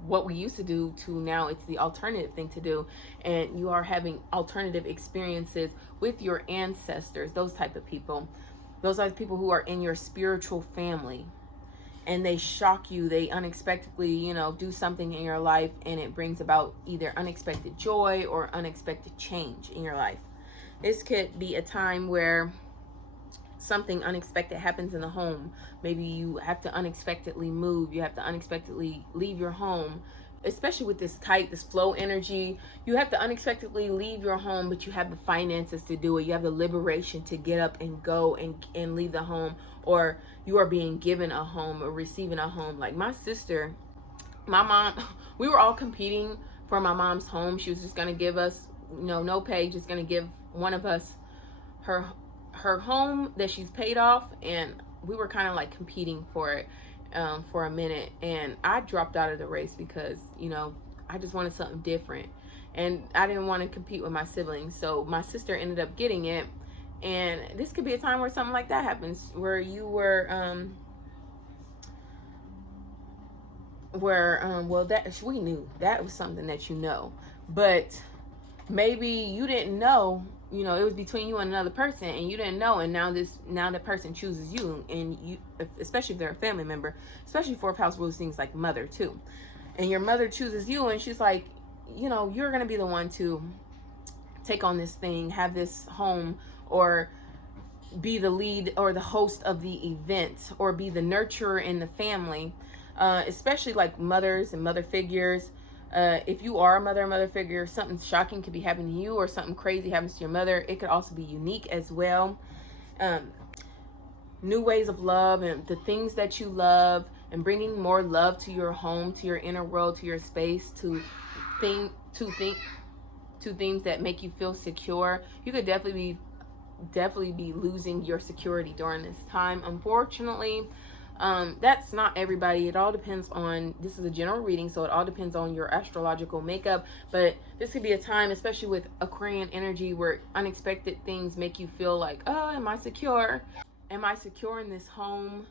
what we used to do to now it's the alternative thing to do, and you are having alternative experiences with your ancestors. Those type of people who are in your spiritual family, and they shock you. They unexpectedly, you know, do something in your life, and it brings about either unexpected joy or unexpected change in your life. This could be a time where something unexpected happens in the home. Maybe you have to unexpectedly move. You have to unexpectedly leave your home. Especially with this flow energy, you have to unexpectedly leave your home, but you have the finances to do it. You have the liberation to get up and go and leave the home, or you are being given a home or receiving a home. Like my sister, my mom, we were all competing for my mom's home. She was just going to give us, you know, no pay, just going to give one of us her home that she's paid off, and we were kind of like competing for it for a minute, and I dropped out of the race because, you know, I just wanted something different, and I didn't want to compete with my siblings. So my sister ended up getting it, and this could be a time where something like that happens, where you were well, that we knew that was something that, you know, but maybe you didn't know. You know, it was between you and another person, and you didn't know, and now that person chooses you, and you, especially if they're a family member, especially fourth house rules things like mother too, and your mother chooses you, and she's like, you know, you're gonna be the one to take on this thing, have this home, or be the lead or the host of the event, or be the nurturer in the family, especially like mothers and mother figures. If you are a mother figure, something shocking could be happening to you, or something crazy happens to your mother. It could also be unique as well. New ways of love and the things that you love, and bringing more love to your home, to your inner world, to your space, to things that make you feel secure. You could definitely be losing your security during this time, unfortunately. That's not everybody. It all depends on, this is a general reading, so it all depends on your astrological makeup. But this could be a time, especially with Aquarian energy, where unexpected things make you feel like, oh, am I secure? Am I secure in this home?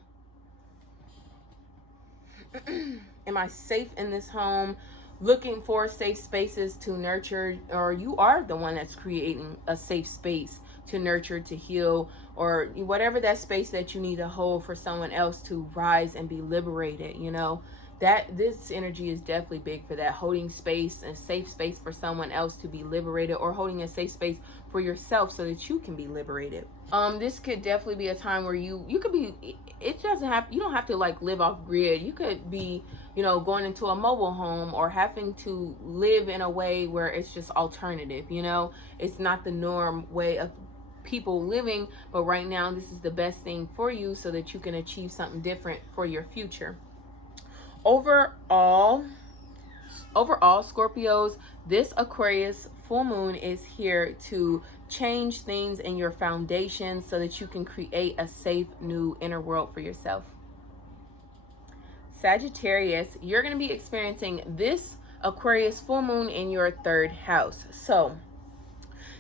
Am I safe in this home? Looking for safe spaces to nurture, or you are the one that's creating a safe space to nurture, to heal, or whatever that space that you need to hold for someone else to rise and be liberated. You know, that this energy is definitely big for that, holding space, a safe space for someone else to be liberated, or holding a safe space for yourself so that you can be liberated. This could definitely be a time where you could be, you don't have to like live off grid. You could be, you know, going into a mobile home, or having to live in a way where it's just alternative. You know, it's not the norm way of people living, but right now this is the best thing for you, so that you can achieve something different for your future. Overall, Scorpios, this Aquarius full moon is here to change things in your foundation so that you can create a safe new inner world for yourself. Sagittarius, you're going to be experiencing this Aquarius full moon in your third house. So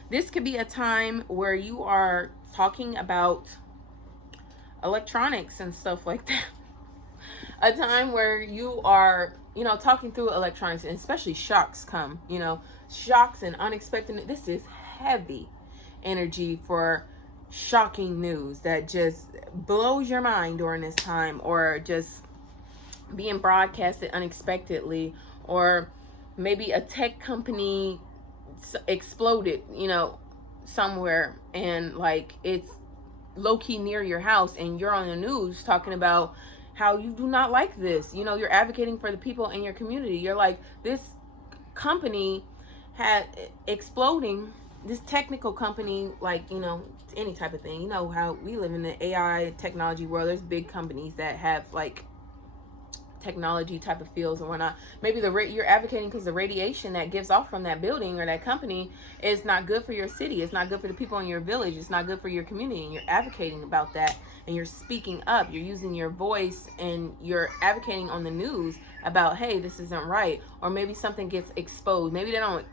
this could be a time where you are talking about electronics and stuff like that. a time where you are, you know, talking through electronics, and especially shocks come, you know, shocks and unexpected. This is heavy energy for shocking news that just blows your mind during this time, or just being broadcasted unexpectedly, or maybe a tech company exploded, you know, somewhere, and like it's low-key near your house, and you're on the news talking about how you do not like this. You know, you're advocating for the people in your community. You're like, this company had exploding, this technical company, like, you know, any type of thing. You know how we live in the AI technology world. There's big companies that have like technology type of fields and whatnot. Maybe you're advocating because the radiation that gives off from that building or that company is not good for your city. It's not good for the people in your village. It's not good for your community, and you're advocating about that, and you're speaking up. You're using your voice, and you're advocating on the news about, hey, this isn't right. Or maybe something gets exposed. Maybe they don't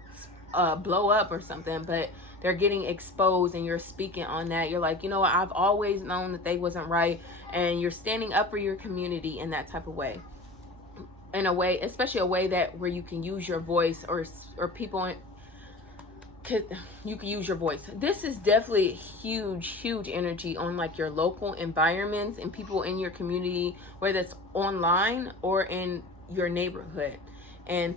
blow up or something, but they're getting exposed, and you're speaking on that. You're like, you know what, I've always known that they wasn't right, and you're standing up for your community in that type of way. In a way, especially a way that where you can use your voice, or people you can use your voice. This is definitely huge energy on like your local environments and people in your community, whether it's online or in your neighborhood. And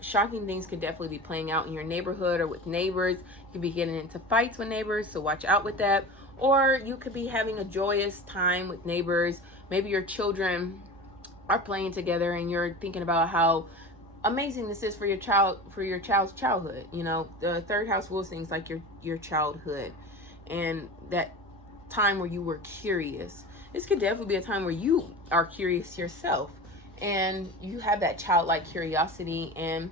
shocking things could definitely be playing out in your neighborhood or with neighbors. You could be getting into fights with neighbors, so watch out with that. Or you could be having a joyous time with neighbors. Maybe your children are playing together, and you're thinking about how amazing this is for your child's childhood. You know, the third house rules things like your childhood, and that time where you were curious. This could definitely be a time where you are curious yourself, and you have that childlike curiosity, and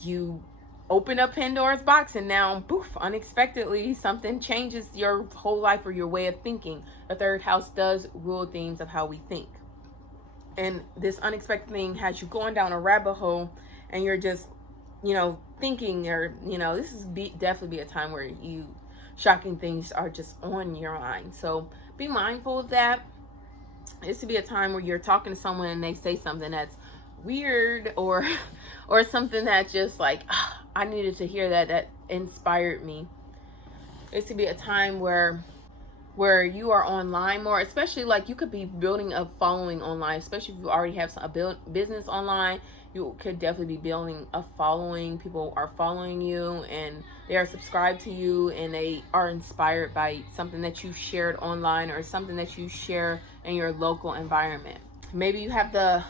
you open up Pandora's box, and now poof, unexpectedly something changes your whole life or your way of thinking. The third house does rule themes of how we think. And this unexpected thing has you going down a rabbit hole, and you're just, you know, thinking, or, you know, this is definitely be a time where shocking things are just on your mind. So be mindful of that. This would be a time where you're talking to someone and they say something that's weird, or something that just like, I needed to hear that inspired me. This would be a time where you are online more, especially like you could be building a following online, especially if you already have a business online. You could definitely be building a following. People are following you, and they are subscribed to you, and they are inspired by something that you shared online, or something that you share in your local environment. Maybe you have the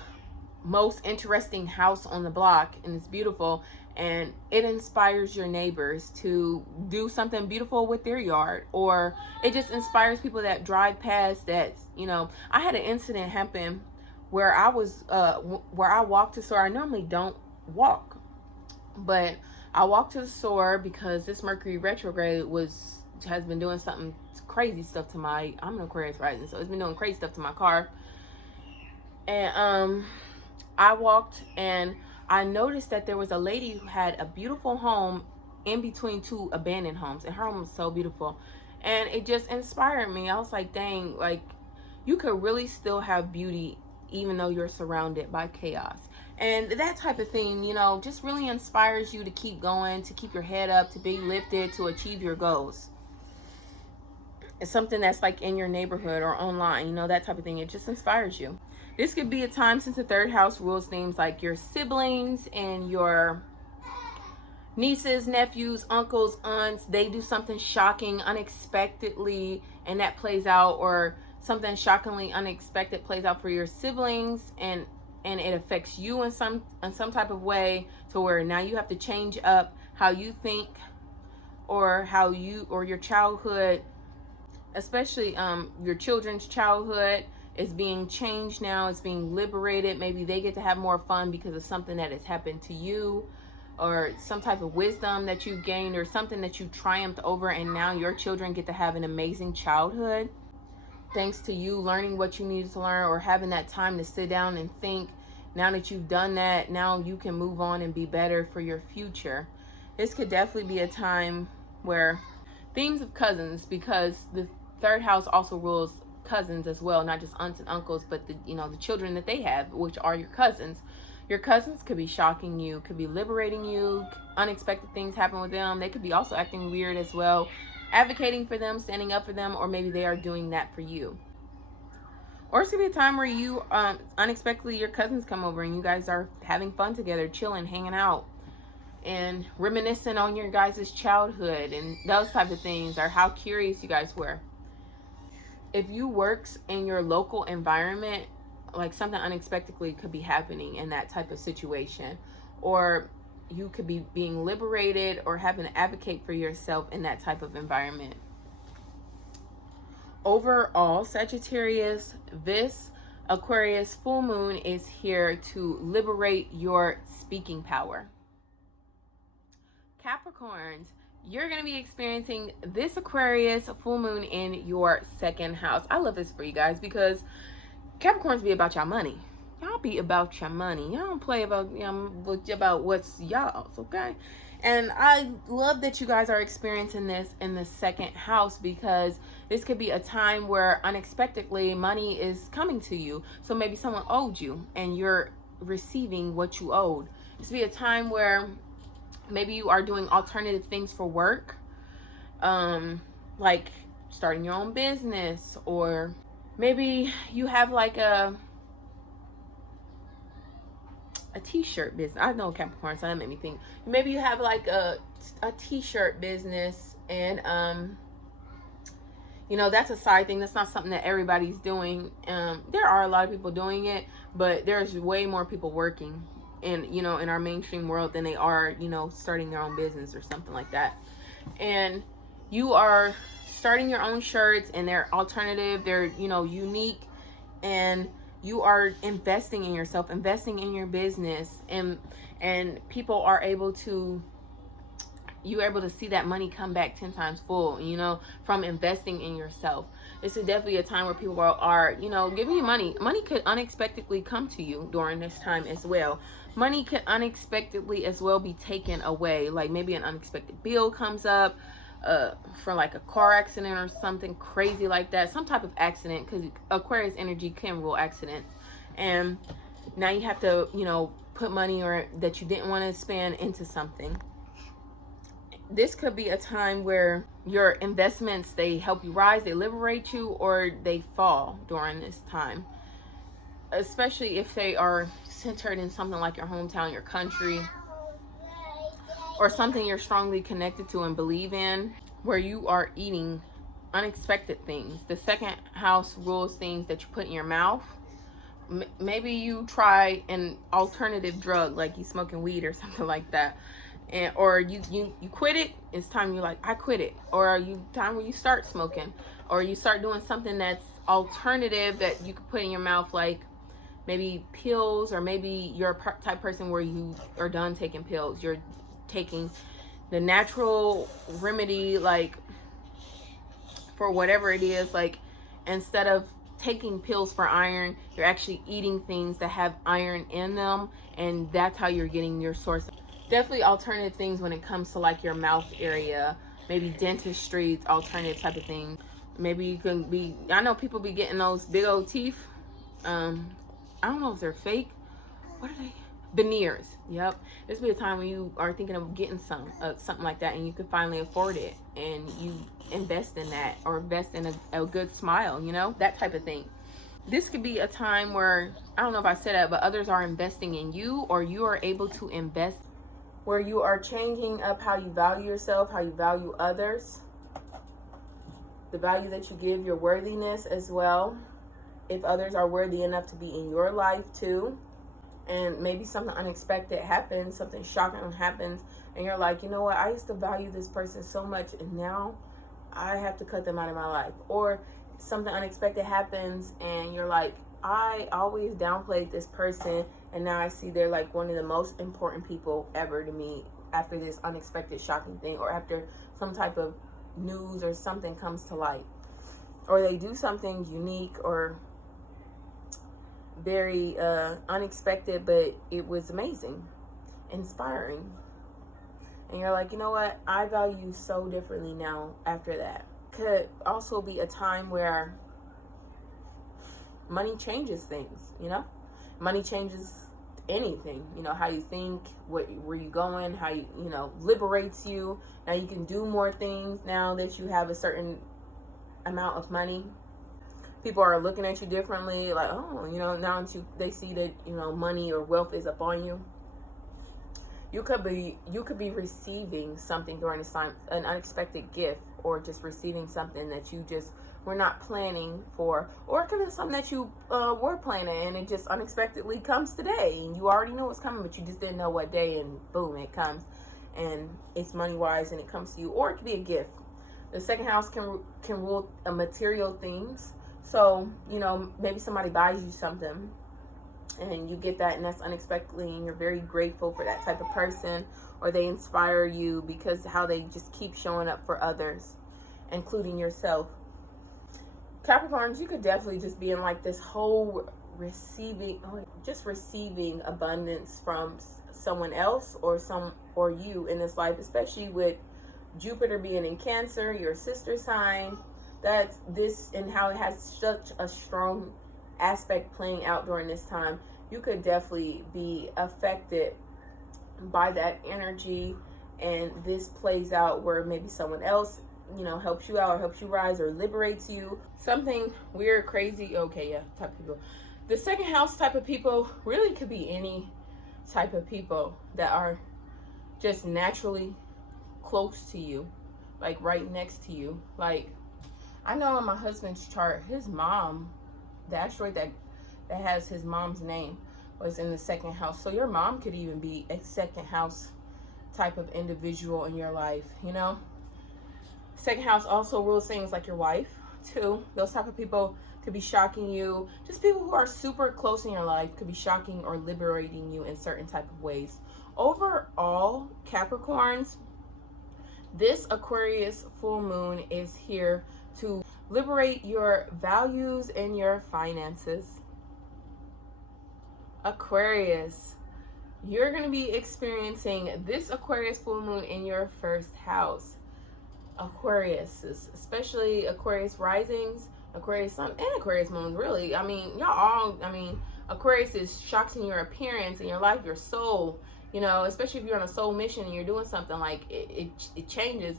most interesting house on the block, and it's beautiful, and it inspires your neighbors to do something beautiful with their yard, or it just inspires people that drive past. That, you know, I had an incident happen where I walked to the store. I normally don't walk, but I walked to the store because this Mercury retrograde has been doing something crazy stuff to I'm an Aquarius rising, so it's been doing crazy stuff to my car. And I walked, and I noticed that there was a lady who had a beautiful home in between two abandoned homes, and her home was so beautiful, and it just inspired me. I was like, dang, like, you could really still have beauty even though you're surrounded by chaos. And that type of thing, you know, just really inspires you to keep going, to keep your head up, to be lifted, to achieve your goals. It's something that's like in your neighborhood or online, you know, that type of thing. It just inspires you. This could be a time, since the third house rules things like your siblings and your nieces, nephews, uncles, aunts. They do something shocking unexpectedly, and that plays out, or something shockingly unexpected plays out for your siblings, and it affects you in some type of way, to where now you have to change up how you think, or your childhood, especially your children's childhood is being changed now. It's being liberated. Maybe they get to have more fun because of something that has happened to you, or some type of wisdom that you've gained, or something that you triumphed over, and now your children get to have an amazing childhood thanks to you learning what you needed to learn, or having that time to sit down and think. Now that you've done that, now you can move on and be better for your future. This could definitely be a time where themes of cousins, because the third house also rules cousins as well, not just aunts and uncles, but the, you know, the children that they have, which are your cousins. Your cousins could be shocking you, could be liberating you, unexpected things happen with them. They could be also acting weird as well, advocating for them, standing up for them, or maybe they are doing that for you. Or it's gonna be a time where you unexpectedly your cousins come over and you guys are having fun together, chilling, hanging out, and reminiscing on your guys' childhood and those type of things, or how curious you guys were. If you works in your local environment, like something unexpectedly could be happening in that type of situation, or you could be being liberated or having to advocate for yourself in that type of environment. Overall, Sagittarius, this Aquarius full moon is here to liberate your speaking power. Capricorns, you're going to be experiencing this Aquarius full moon in your second house. I love this for you guys because Capricorns be about your money. Y'all be about your money. Y'all don't play about about what's y'all's, okay? And I love that you guys are experiencing this in the second house, because this could be a time where unexpectedly money is coming to you. So maybe someone owed you and you're receiving what you owed. This could be a time where maybe you are doing alternative things for work, like starting your own business, or maybe you have like a t-shirt business. I know Capricorn, so that made me think. Maybe you have like a t-shirt business, and you know, that's a side thing. That's not something that everybody's doing. There are a lot of people doing it, but there's way more people working in, you know, in our mainstream world than they are, you know, starting their own business or something like that. And you are starting your own shirts, and they're alternative, they're, you know, unique, and you are investing in yourself, investing in your business, and people are able to, you're able to see that money come back 10 times full, you know, from investing in yourself. This is definitely a time where people are, you know, giving you money. Money could unexpectedly come to you during this time as well. Money could unexpectedly as well be taken away. Like maybe an unexpected bill comes up, for like a car accident or something crazy like that, some type of accident, because Aquarius energy can rule accident. And now you have to, you know, put money or that you didn't want to spend into something. This could be a time where your investments, they help you rise, they liberate you, or they fall during this time, especially if they are centered in something like your hometown, your country, or something you're strongly connected to and believe in, where you are eating unexpected things. The second house rules things that you put in your mouth. Maybe you try an alternative drug, like you smoking weed or something like that, and or you quit it. It's time you're like, I quit it. Or time when you start smoking, or you start doing something that's alternative that you could put in your mouth, like maybe pills, or maybe you're a type person where you are done taking pills. You're taking the natural remedy, like for whatever it is. Like instead of taking pills for iron, you're actually eating things that have iron in them, and that's how you're getting your source. Definitely alternative things when it comes to like your mouth area, maybe dentistry, alternative type of thing. Maybe you can be, I know people be getting those big old teeth, I don't know if they're fake. What are they? Veneers. Yep. This will be a time when you are thinking of getting something like that, and you can finally afford it, and you invest in that, or invest in a good smile, you know, that type of thing. This could be a time where, I don't know if I said that, but others are investing in you, or you are able to invest, where you are changing up how you value yourself, how you value others, the value that you give, your worthiness as well, if others are worthy enough to be in your life too. And maybe something unexpected happens, something shocking happens, and you're like, you know what, I used to value this person so much, and now I have to cut them out of my life. Or something unexpected happens, and you're like, I always downplayed this person, and now I see they're like one of the most important people ever to me after this unexpected shocking thing, or after some type of news or something comes to light, or they do something unique or very unexpected, but it was amazing, inspiring, and you're like, you know what, I value you so differently now after that. Could also be a time where money changes things, you know? Money changes anything, you know, how you think, where you going, how you know, liberates you. Now you can do more things now that you have a certain amount of money. People are looking at you differently, like, oh, you know, now that they see that, you know, money or wealth is upon you. You could be receiving something during this time, an unexpected gift, or just receiving something that you just were not planning for, or it could be something that you were planning and it just unexpectedly comes today, and you already knew it's coming, but you just didn't know what day, and boom, it comes, and it's money wise, and it comes to you. Or it could be a gift. The second house can rule material things. So, you know, maybe somebody buys you something and you get that, and that's unexpectedly, and you're very grateful for that type of person, or they inspire you because how they just keep showing up for others, including yourself. Capricorns, you could definitely just be in like this whole receiving abundance from someone else or you in this life, especially with Jupiter being in Cancer, your sister sign. That's this, and how it has such a strong aspect playing out during this time. You could definitely be affected by that energy, and this plays out where maybe someone else, you know, helps you out or helps you rise or liberates you. Something weird, crazy, okay, yeah, type of people. The second house type of people really could be any type of people that are just naturally close to you, like right next to you. Like, I know in my husband's chart, his mom, the asteroid that has his mom's name was in the second house. So your mom could even be a second house type of individual in your life, you know? Second house also rules things like your wife, too. Those type of people could be shocking you. Just people who are super close in your life could be shocking or liberating you in certain type of ways. Overall, Capricorns, this Aquarius full moon is here to liberate your values and your finances. Aquarius, you're going to be experiencing this Aquarius full moon in your first house. Aquarius, especially Aquarius risings, Aquarius sun, and Aquarius moons, really. I mean, Aquarius is shocks in your appearance, in your life, your soul, you know, especially if you're on a soul mission and you're doing something, like it changes.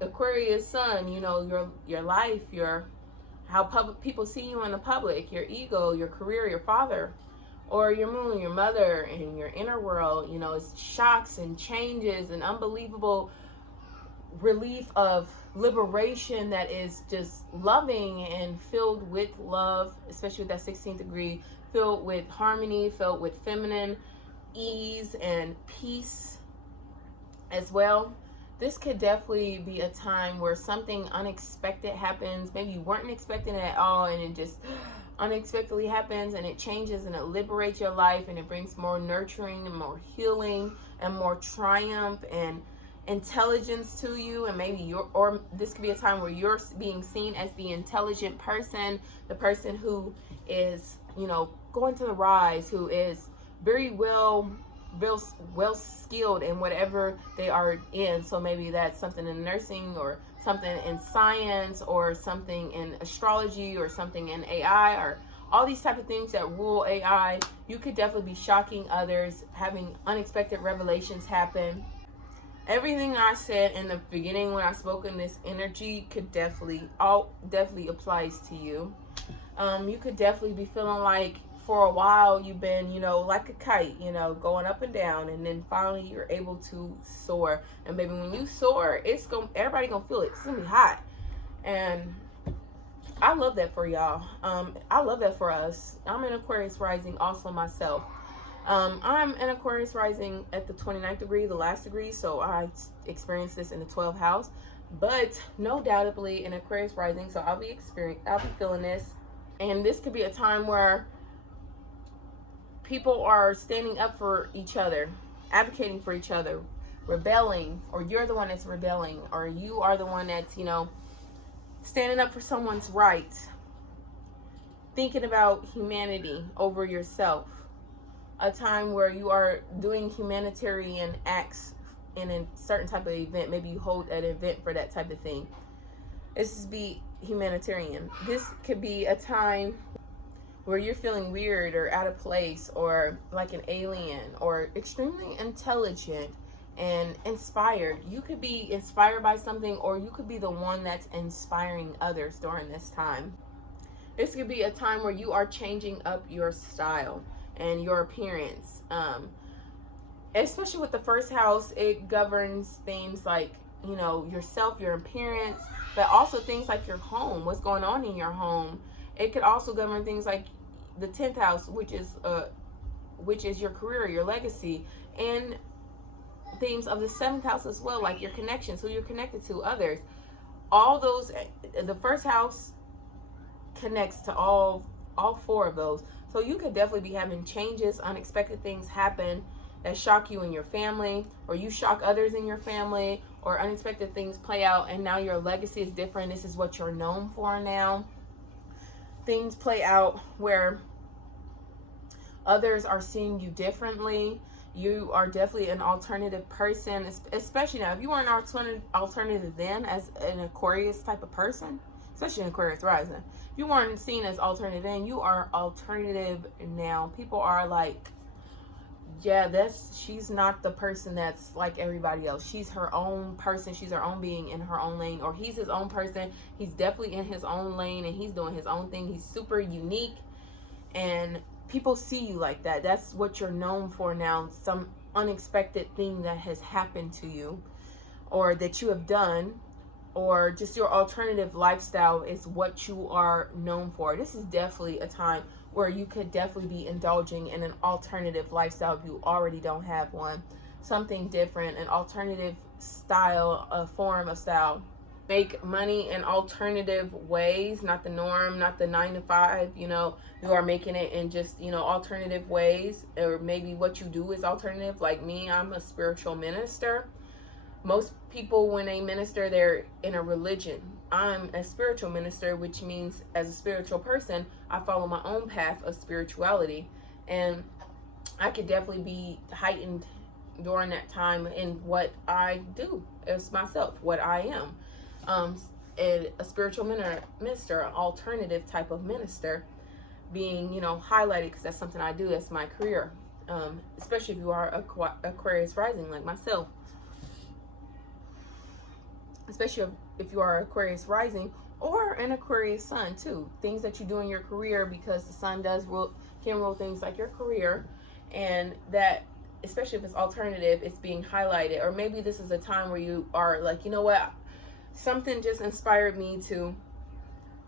Aquarius sun, you know, your life, how public people see you in the public, your ego, your career, your father, or your moon, your mother, and your inner world. You know, it's shocks and changes and unbelievable relief of liberation that is just loving and filled with love, especially with that 16th degree, filled with harmony, filled with feminine ease and peace as well. This could definitely be a time where something unexpected happens. Maybe you weren't expecting it at all, and it just unexpectedly happens, and it changes and it liberates your life, and it brings more nurturing and more healing and more triumph and intelligence to you. And maybe this could be a time where you're being seen as the intelligent person, the person who is, you know, going to the rise, who is very well skilled in whatever they are in. So maybe that's something in nursing, or something in science, or something in astrology, or something in AI, or all these type of things that rule AI. You could definitely be shocking others, having unexpected revelations happen. Everything I said in the beginning when I spoke in this energy could definitely applies to you. You could definitely be feeling like for a while you've been, you know, like a kite, you know, going up and down, and then finally you're able to soar. And baby, when you soar, everybody gonna feel it. It's gonna be hot. And I love that for y'all. I love that for us. I'm an Aquarius rising also myself. I'm an Aquarius rising at the 29th degree, the last degree, so I experienced this in the 12th house, but no doubtably an Aquarius rising, so I'll be feeling this. And this could be a time where people are standing up for each other, advocating for each other, rebelling, or you're the one that's rebelling, or you are the one that's, you know, standing up for someone's rights, thinking about humanity over yourself. A time where you are doing humanitarian acts in a certain type of event. Maybe you hold an event for that type of thing. This is be humanitarian. This could be a time where you're feeling weird or out of place or like an alien, or extremely intelligent and inspired. You could be inspired by something, or you could be the one that's inspiring others during this time. This could be a time where you are changing up your style and your appearance. Especially with the first house, it governs things like, you know, yourself, your appearance, but also things like your home, what's going on in your home. It could also govern things like the 10th house, which is your career, your legacy, and themes of the 7th house as well, like your connections, who you're connected to, others. All those, the first house connects to all 4 of those. So you could definitely be having changes, unexpected things happen that shock you and your family, or you shock others in your family, or unexpected things play out and now your legacy is different. This is what you're known for now. Things play out where others are seeing you differently. You are definitely an alternative person, especially now. If you were an alternative then, as an Aquarius type of person, especially an Aquarius rising, if you weren't seen as alternative then, you are alternative now. People are like, yeah, she's not the person that's like everybody else. She's her own person. She's her own being in her own lane. Or he's his own person. He's definitely in his own lane and he's doing his own thing. He's super unique, and people see you like that. That's what you're known for now. Some unexpected thing that has happened to you, or that you have done, or just your alternative lifestyle is what you are known for. This is definitely a time where you could definitely be indulging in an alternative lifestyle if you already don't have one. Something different, an alternative style, a form of style. Make money in alternative ways, not the norm, not the 9 to 5, you know. You are making it in just, you know, alternative ways, or maybe what you do is alternative. Like me, I'm a spiritual minister. Most people, when they minister, they're in a religion. I'm a spiritual minister, which means as a spiritual person, I follow my own path of spirituality. And I could definitely be heightened during that time in what I do as myself, what I am. A spiritual minister, an alternative type of minister, being, you know, highlighted, because that's something I do. That's my career. Especially if you are Aquarius rising like myself. Especially if you are Aquarius rising or an Aquarius sun too. Things that you do in your career, because the sun can rule things like your career, and that, especially if it's alternative, it's being highlighted. Or maybe this is a time where you are like, you know what, something just inspired me to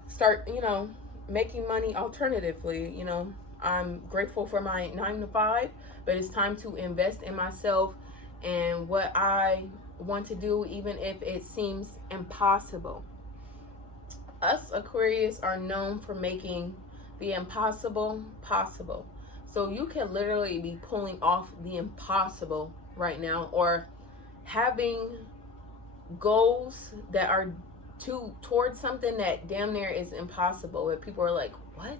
start, you know, making money alternatively. You know, I'm grateful for my 9 to 5, but it's time to invest in myself and what I want to do, even if it seems impossible. Us Aquarius are known for making the impossible possible. So you can literally be pulling off the impossible right now, or having goals that are towards something that damn near is impossible, where people are like, what?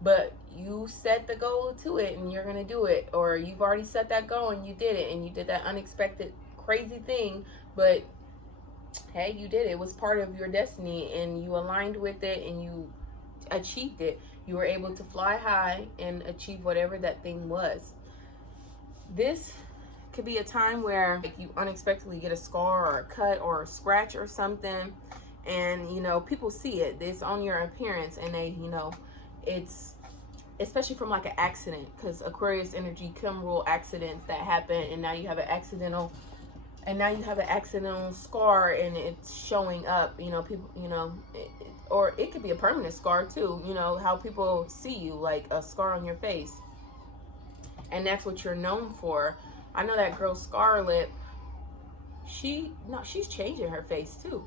But you set the goal to it and you're gonna do it. Or you've already set that goal and you did it, and you did that unexpected crazy thing, but hey, you did it. It was part of your destiny, and you aligned with it and you achieved it. You were able to fly high and achieve whatever that thing was. This could be a time where, like, you unexpectedly get a scar or a cut or a scratch or something, and you know, people see it. It's on your appearance, and they, you know, it's especially from like an accident, because Aquarius energy can rule accidents that happen, and now you have an accidental scar and it's showing up. You know, people, you know, or it could be a permanent scar too. You know, how people see you, like a scar on your face, and that's what you're known for. I know that girl Scarlett, she's changing her face too.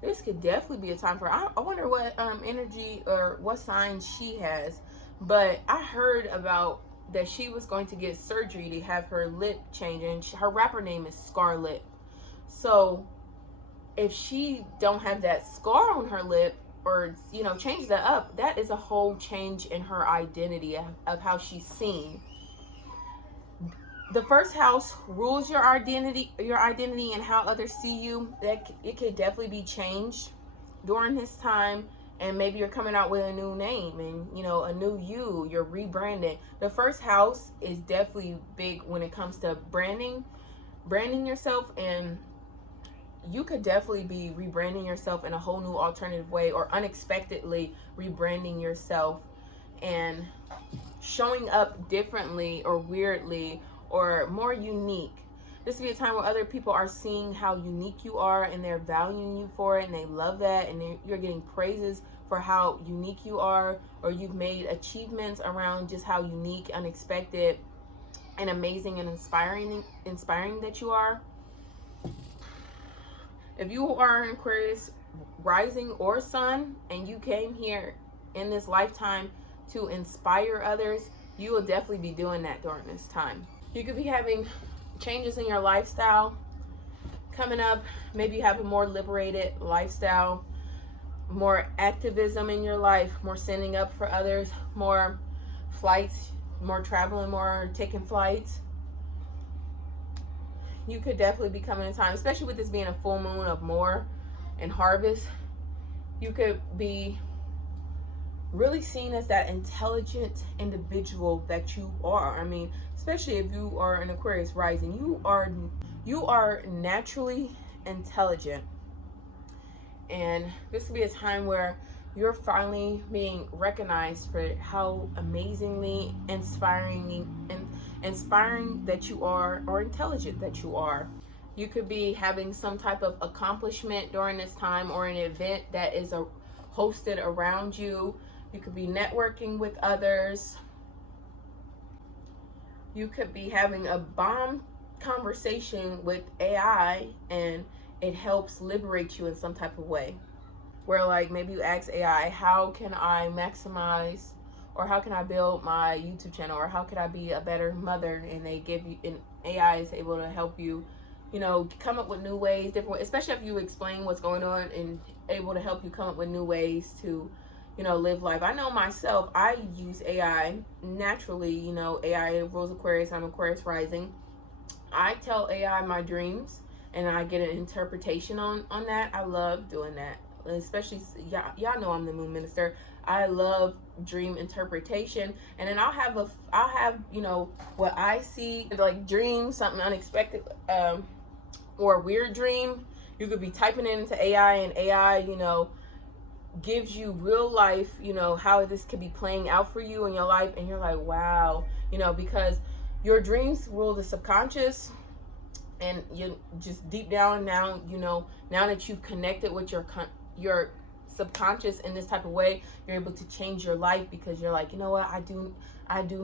This could definitely be a time for, I wonder what energy or what sign she has. But I heard about that she was going to get surgery to have her lip changed, and her rapper name is Scarlett. So if she don't have that scar on her lip, or, you know, change that up, that is a whole change in her identity of how she's seen. The first house rules your identity and how others see you. That it could definitely be changed during this time. and maybe you're coming out with a new name and, you know, a new you're rebranding. The first house is definitely big when it comes to branding yourself, and you could definitely be rebranding yourself in a whole new alternative way, or unexpectedly rebranding yourself and showing up differently or weirdly or more unique. This would be a time where other people are seeing how unique you are, and they're valuing you for it, and they love that, and you're getting praises for how unique you are, or you've made achievements around just how unique, unexpected, and amazing and inspiring that you are. If you are an Aquarius rising or sun, and you came here in this lifetime to inspire others, you will definitely be doing that during this time. You could be having changes in your lifestyle coming up. Maybe you have a more liberated lifestyle, more activism in your life, more standing up for others, more flights, more traveling, more taking flights. You could definitely be coming in time, especially with this being a full moon of more and harvest. You could be really seen as that intelligent individual that you are. I mean, especially if you are an Aquarius rising, you are naturally intelligent, and this will be a time where you're finally being recognized for how amazingly inspiring that you are, or intelligent that you are. You could be having some type of accomplishment during this time, or an event that is hosted around you. You could be networking with others. You could be having a bomb conversation with AI, and it helps liberate you in some type of way. Where, like, maybe you ask AI, how can I maximize, or how can I build my YouTube channel, or how could I be a better mother? And they give you, and AI is able to help you, you know, come up with new ways, different ways, especially if you explain what's going on, and able to help you come up with new ways to, you know, live life. I know myself, I use AI naturally. You know, AI rules Aquarius. I'm Aquarius rising. I tell AI my dreams, and I get an interpretation on that. I love doing that, especially y'all know I'm the moon minister. I love dream interpretation, and then I'll have you know, what I see, like dream something unexpected, or a weird dream. You could be typing it into AI, and AI, you know, gives you real life, you know, how this could be playing out for you in your life, and you're like, wow, you know, because your dreams rule the subconscious, and you just deep down now, you know, now that you've connected with your subconscious in this type of way, you're able to change your life, because you're like, you know what, I do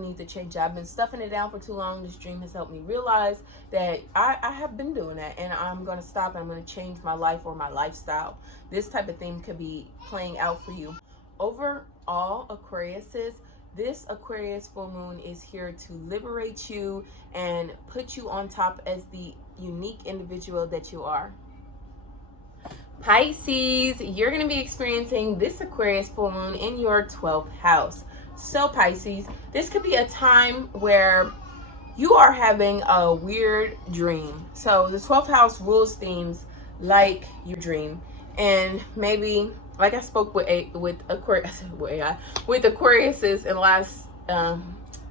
need to change. I've been stuffing it down for too long. This dream has helped me realize that I have been doing that, and I'm going to stop, and I'm going to change my life or my lifestyle. This type of thing could be playing out for you. Overall, Aquariuses, this Aquarius full moon is here to liberate you and put you on top as the unique individual that you are. Pisces, you're going to be experiencing this Aquarius full moon in your 12th house. So Pisces, this could be a time where you are having a weird dream. So the 12th house rules themes like your dream, and maybe, like I spoke with Aquariuses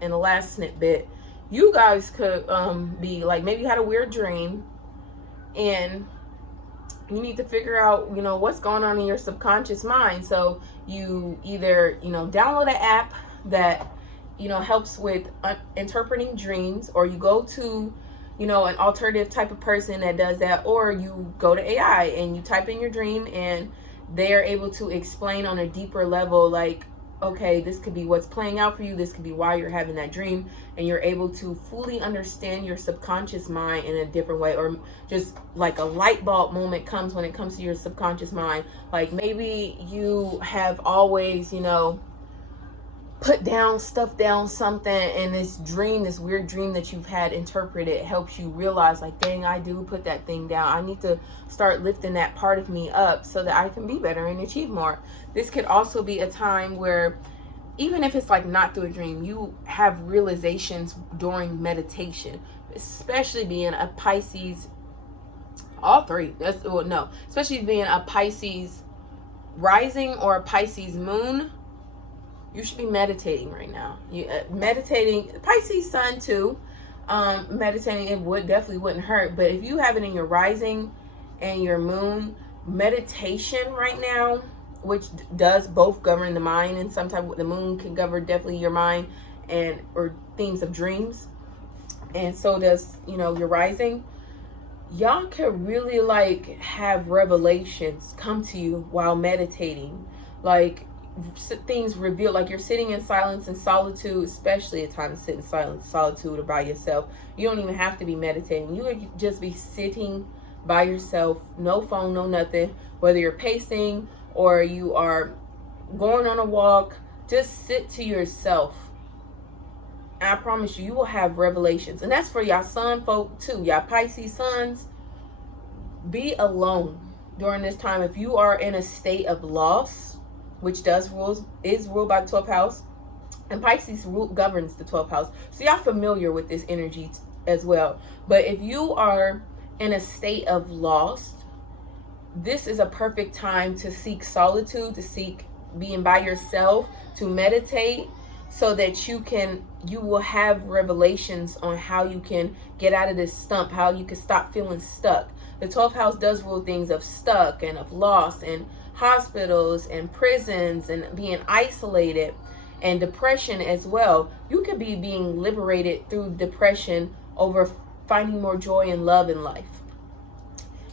in the last snippet, you guys could be like, maybe you had a weird dream, and you need to figure out, you know, what's going on in your subconscious mind. So you either, you know, download an app that, you know, helps with interpreting dreams, or you go to, you know, an alternative type of person that does that, or you go to AI and you type in your dream, and they are able to explain on a deeper level, like, okay, this could be what's playing out for you, this could be why you're having that dream, and you're able to fully understand your subconscious mind in a different way. Or just like a light bulb moment comes when it comes to your subconscious mind. Like, maybe you have always, you know, put down something, and this dream, this weird dream that you've had interpreted, helps you realize, like, dang, I do put that thing down. I need to start lifting that part of me up so that I can be better and achieve more. This could also be a time where, even if it's like not through a dream, you have realizations during meditation, especially being a Pisces. All three. Especially being a Pisces rising or a Pisces moon, you should be meditating right now. You meditating, Pisces sun too. Meditating, it definitely wouldn't hurt. But if you have it in your rising and your moon, meditation right now, which does both govern the mind, and sometimes the moon can govern definitely your mind and or themes of dreams, and so does, you know, your rising. Y'all can really like have revelations come to you while meditating, like things revealed, like you're sitting in silence and solitude, especially a time to sit in silence, solitude, or by yourself. You don't even have to be meditating. You would just be sitting by yourself, no phone, no nothing, whether you're pacing or you are going on a walk. Just sit to yourself. And I promise you, you will have revelations. And that's for y'all sun folk too. Y'all Pisces suns, be alone during this time. If you are in a state of loss, which is ruled by the 12th house, and Pisces governs the 12th house. So y'all familiar with this energy as well. But if you are in a state of loss, this is a perfect time to seek solitude, to seek being by yourself, to meditate, so that you will have revelations on how you can get out of this stump, how you can stop feeling stuck. The 12th house does rule things of stuck and of loss and hospitals and prisons and being isolated and depression as well. You could be being liberated through depression over finding more joy and love in life.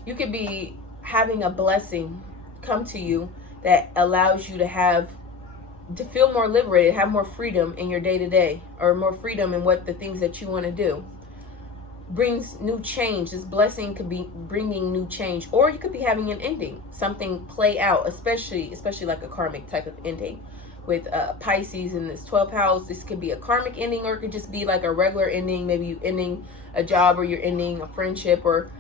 You could be having a blessing come to you that allows you to feel more liberated, have more freedom in your day-to-day, or more freedom in what the things that you want to do. Brings new change. This blessing could be bringing new change, or you could be having an ending, something play out, especially like a karmic type of ending. With Pisces in this 12th house, this could be a karmic ending, or it could just be like a regular ending. Maybe you ending a job, or you're ending a friendship, or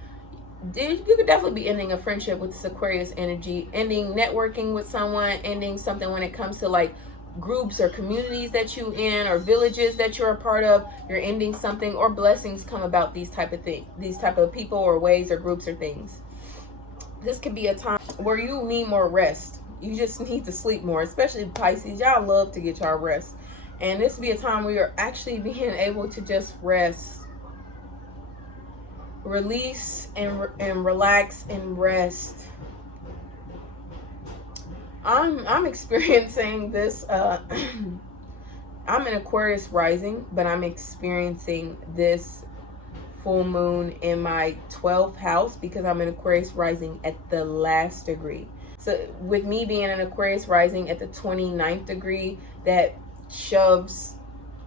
you could definitely be ending a friendship with this Aquarius energy, ending networking with someone, ending something when it comes to like groups or communities that you in, or villages that you're a part of. You're ending something, or blessings come about these type of things, these type of people or ways or groups or things. This could be a time where you need more rest. You just need to sleep more, especially Pisces. Y'all love to get y'all rest, and this would be a time where you're actually being able to just rest, release and relax and rest. I'm experiencing this. I'm in Aquarius rising, but I'm experiencing this full moon in my 12th house because I'm in Aquarius rising at the last degree. So with me being in Aquarius rising at the 29th degree, that shoves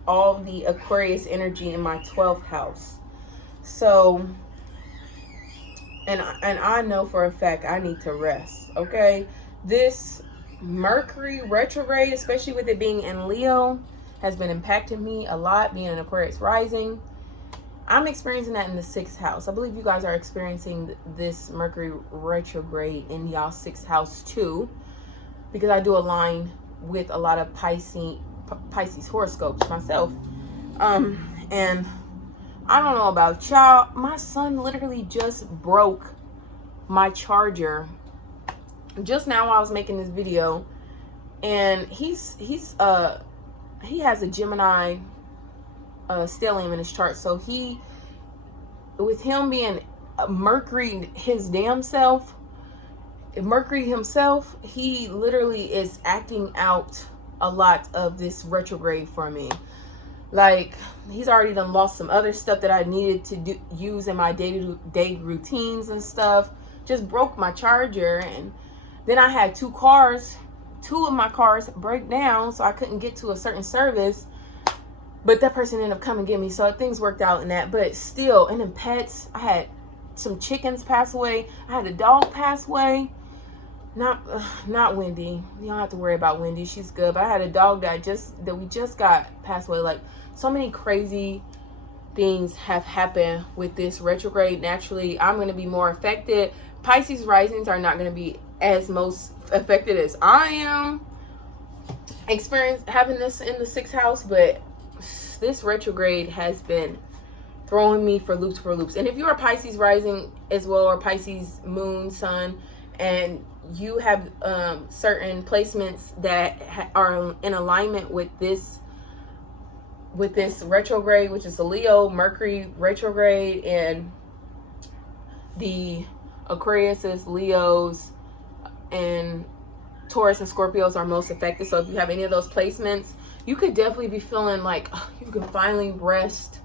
all the Aquarius energy in my 12th house. So, and I know for a fact I need to rest, okay? This Mercury retrograde, especially with it being in Leo, has been impacting me a lot, being an Aquarius rising. I'm experiencing that in the 6th house. I believe you guys are experiencing this Mercury retrograde in y'all 6th house too, because I do align with a lot of Pisces horoscopes myself. And I don't know about y'all, my son literally just broke my charger just now while I was making this video, and he has a Gemini stellium in his chart. So with him being Mercury, his damn self, Mercury himself, he literally is acting out a lot of this retrograde for me. Like, he's already done lost some other stuff that I needed to use in my day-to-day routines and stuff. Just broke my charger, and then I had two of my cars break down, so I couldn't get to a certain service. But that person ended up coming to get me, so things worked out in that. But still, and then pets, I had some chickens pass away. I had a dog pass away. Not Wendy. You don't have to worry about Wendy. She's good. But I had a dog that we just got passed away. Like, so many crazy things have happened with this retrograde. Naturally, I'm going to be more affected. Pisces risings are not going to be as most affected as I am. Having this in the 6th house, but this retrograde has been throwing me for loops. And if you're a Pisces rising as well, or Pisces moon, sun, and you have certain placements that are in alignment with this retrograde, which is a Leo, Mercury retrograde, and the Aquariuses, Leos, and Taurus and Scorpios are most affected. So if you have any of those placements, you could definitely be feeling like, oh, you can finally rest.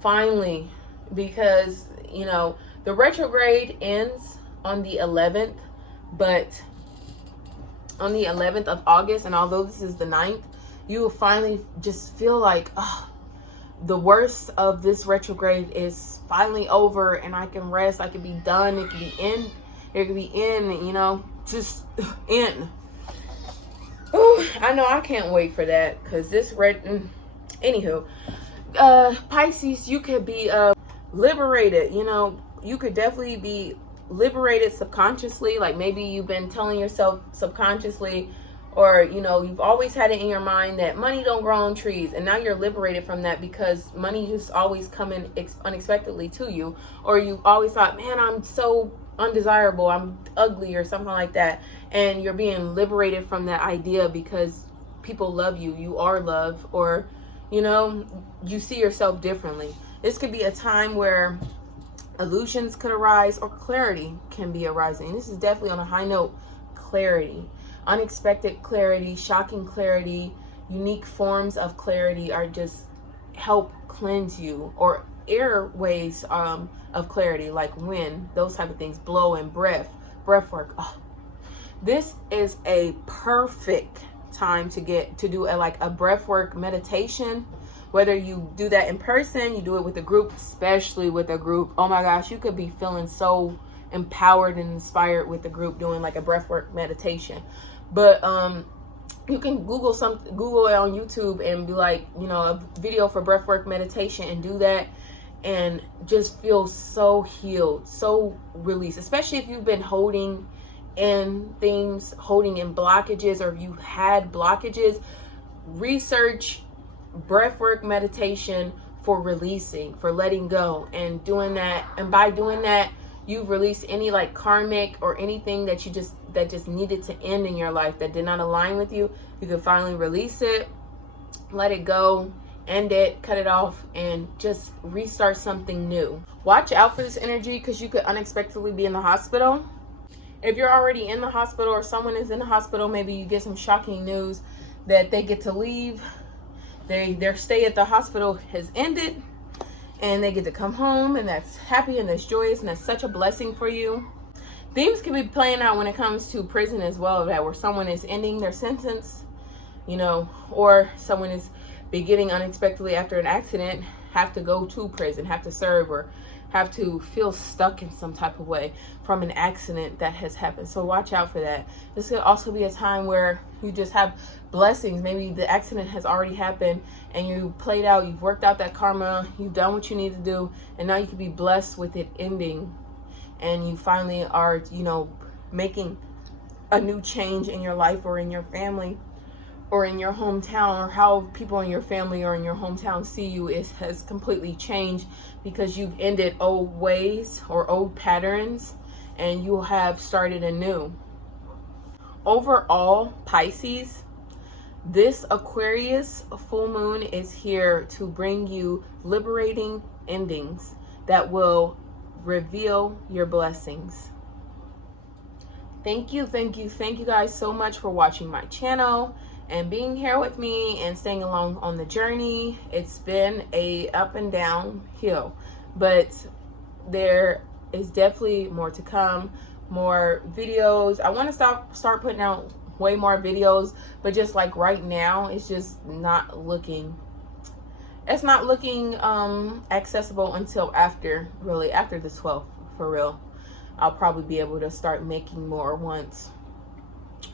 Finally. Because, you know, the retrograde ends on the 11th. But on the 11th of August, and although this is the 9th, you will finally just feel like, oh, the worst of this retrograde is finally over, and I can rest. I can be done. It can be in. It can be in, you know, just in. Ooh, I know I can't wait for that, because this anywho, Pisces, you could be liberated. You know, you could definitely be liberated subconsciously. Like maybe you've been telling yourself subconsciously, or you know, you've always had it in your mind that money don't grow on trees, and now you're liberated from that because money just always coming unexpectedly to you. Or you always thought, man, I'm so undesirable, I'm ugly, or something like that, and you're being liberated from that idea because people love you, you are love, or you know, you see yourself differently. This could be a time where illusions could arise, or clarity can be arising. This is definitely on a high note. Clarity, unexpected clarity, shocking clarity, unique forms of clarity are just help cleanse you. Or airways of clarity, like wind, those type of things, blow and breath work. Oh, this is a perfect time to do a breath work meditation. Whether you do that in person, you do it with a group, especially with a group. Oh my gosh, you could be feeling so empowered and inspired with the group doing like a breathwork meditation. But you can Google it on YouTube and be like, you know, a video for breathwork meditation, and do that and just feel so healed, so released. Especially if you've been holding in things, holding in blockages, or if you had blockages, research breathwork meditation for releasing, for letting go, and doing that. And by doing that, you release any like karmic or anything that just needed to end in your life that did not align with you. You can finally release it, let it go, end it, cut it off, and just restart something new. Watch out for this energy, because you could unexpectedly be in the hospital. If you're already in the hospital, or someone is in the hospital, maybe you get some shocking news that they get to leave. Their stay at the hospital has ended, and they get to come home, and that's happy and that's joyous, and that's such a blessing for you. Themes can be playing out when it comes to prison as well, that where someone is ending their sentence, you know, or someone is beginning unexpectedly after an accident, have to go to prison, have to serve, or have to feel stuck in some type of way from an accident that has happened. So watch out for that. This could also be a time where you just have blessings. Maybe the accident has already happened and you played out, you've worked out that karma, you've done what you need to do, and now you can be blessed with it ending. And you finally are, you know, making a new change in your life, or in your family, or in your hometown, or how people in your family or in your hometown see you has completely changed, because you've ended old ways or old patterns, and you have started anew. Overall, Pisces, this Aquarius full moon is here to bring you liberating endings that will reveal your blessings. Thank you guys so much for watching my channel and being here with me and staying along on the journey. It's been a up and down hill, but there is definitely more to come, more videos. I want to start putting out way more videos, but just like right now, it's just not looking, accessible until after the 12th, for real. I'll probably be able to start making more once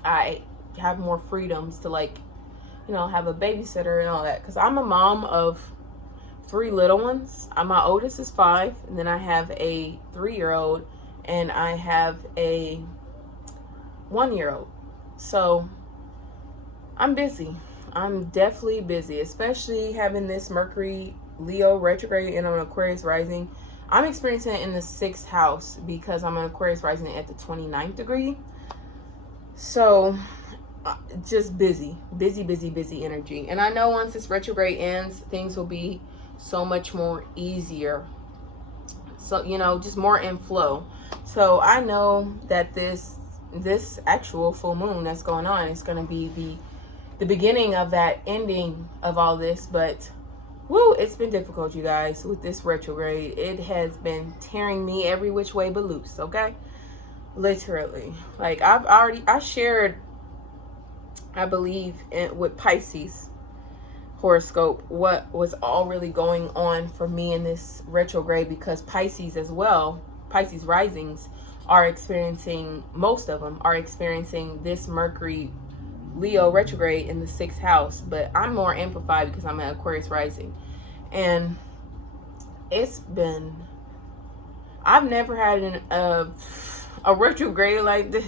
I have more freedoms to, like, you know, have a babysitter and all that, because I'm a mom of 3 little ones. My oldest is 5, and then I have a 3-year-old, and I have a 1-year-old. So I'm busy. I'm definitely busy, especially having this Mercury Leo retrograde and an Aquarius rising. I'm experiencing it in the 6th house because I'm an Aquarius rising at the 29th degree. So just busy energy. And I know once this retrograde ends, things will be so much more easier. So, you know, just more in flow. So I know that this actual full moon that's going on is going to be the beginning of that ending of all this. But woo, it's been difficult, you guys, with this retrograde. It has been tearing me every which way but loose, okay? Literally. Like, I shared, I believe, with Pisces horoscope what was all really going on for me in this retrograde, because Pisces as well, Pisces risings are experiencing, most of them are experiencing this Mercury Leo retrograde in the 6th house. But I'm more amplified because I'm an Aquarius rising, and it's been, I've never had a retrograde like this.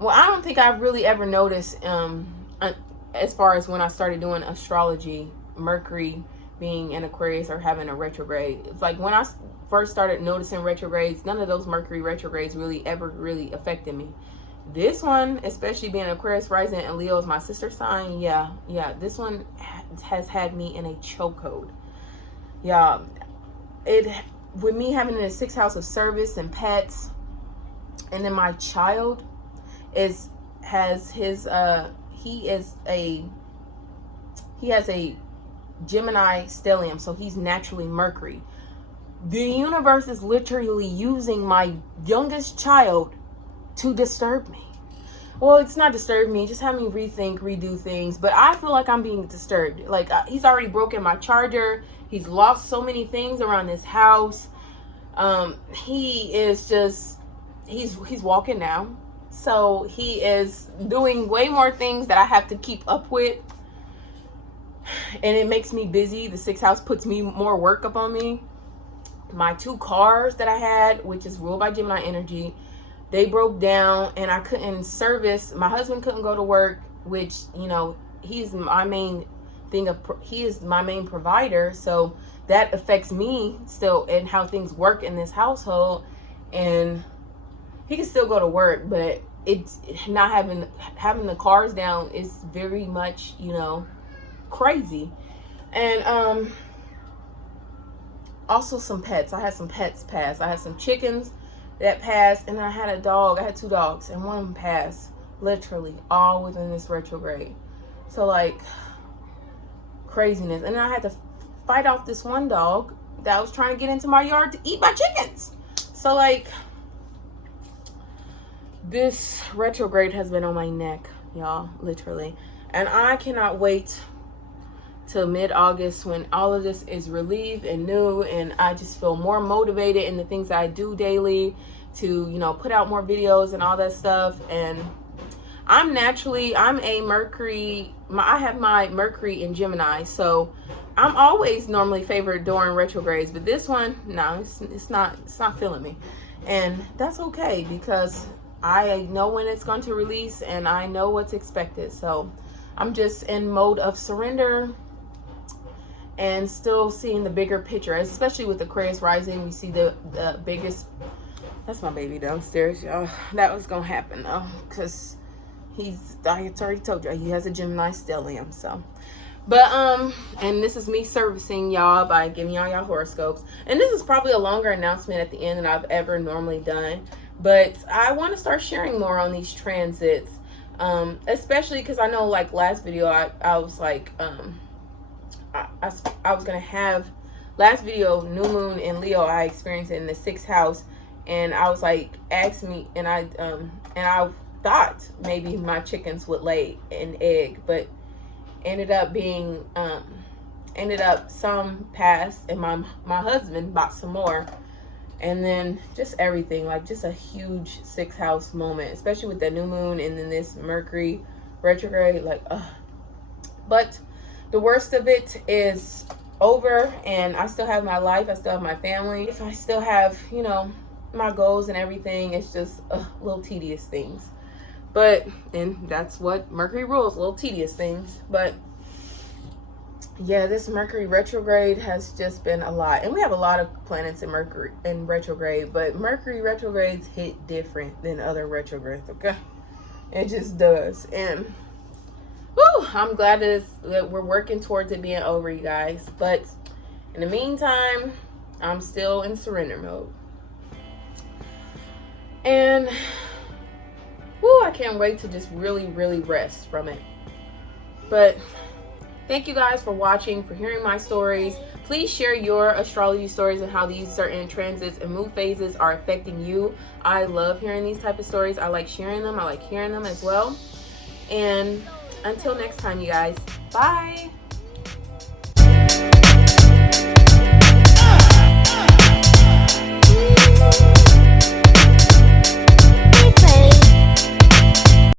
Well, I don't think I've really ever noticed, as far as when I started doing astrology, Mercury being in Aquarius or having a retrograde. It's like when I first started noticing retrogrades, none of those Mercury retrogrades ever really affected me. This one, especially being Aquarius rising and Leo is my sister sign, yeah, this one has had me in a chokehold. Yeah, with me having a 6th house of service and pets, and then my child has a Gemini stellium, so he's naturally Mercury. The universe is literally using my youngest child to disturb me. Well, it's not disturb me, just have me rethink, redo things. But I feel like I'm being disturbed. Like, he's already broken my charger. He's lost so many things around this house. He is just, he's walking now. So he is doing way more things that I have to keep up with. And it makes me busy. The 6th house puts me more work up on me. My 2 cars that I had, which is ruled by Gemini energy, they broke down and I couldn't service. My husband couldn't go to work, which, you know, he's my main he is my main provider. So that affects me still and how things work in this household. And he can still go to work, but it's not having the cars down is very much, you know, crazy. And also some pets. I had some pets pass. I had some chickens that passed, and I had a dog. I had 2 dogs, and one of them passed. Literally, all within this retrograde. So, like, craziness. And then I had to fight off this one dog that was trying to get into my yard to eat my chickens. So, like, this retrograde has been on my neck, y'all, literally. And I cannot wait till mid-August when all of this is relieved and new, and I just feel more motivated in the things that I do daily to, you know, put out more videos and all that stuff. And I'm a Mercury, I have my Mercury in Gemini, so I'm always normally favored during retrogrades, but this one, no, it's not feeling me. And that's okay, because I know when it's going to release and I know what's expected. So I'm just in mode of surrender and still seeing the bigger picture, especially with Aquarius rising. We see the biggest. That's my baby downstairs, y'all. That was gonna happen though, because I already told you, he has a Gemini stellium. So, but and this is me servicing y'all by giving y'all horoscopes. And this is probably a longer announcement at the end than I've ever normally done, but I want to start sharing more on these transits, especially because I know, like, last video I was like, I was gonna have last video, new moon in Leo, I experienced it in the 6th house, and I was like, ask me, and I thought maybe my chickens would lay an egg, but ended up some passed, and my husband bought some more. And then just everything, like, just a huge 6th house moment, especially with the new moon and then this Mercury retrograde, like, but the worst of it is over, and I still have my life, I still have my family, I still have, you know, my goals and everything. It's just little tedious things, but, and that's what Mercury rules, little tedious things. But yeah, this Mercury retrograde has just been a lot, and we have a lot of planets in Mercury in retrograde, but Mercury retrogrades hit different than other retrogrades, okay? It just does. And whew, I'm glad that we're working towards it being over, you guys. But in the meantime, I'm still in surrender mode. And whew, I can't wait to just really, really rest from it. But thank you guys for watching, for hearing my stories. Please share your astrology stories and how these certain transits and moon phases are affecting you. I love hearing these type of stories. I like sharing them. I like hearing them as well. And until next time, you guys. Bye.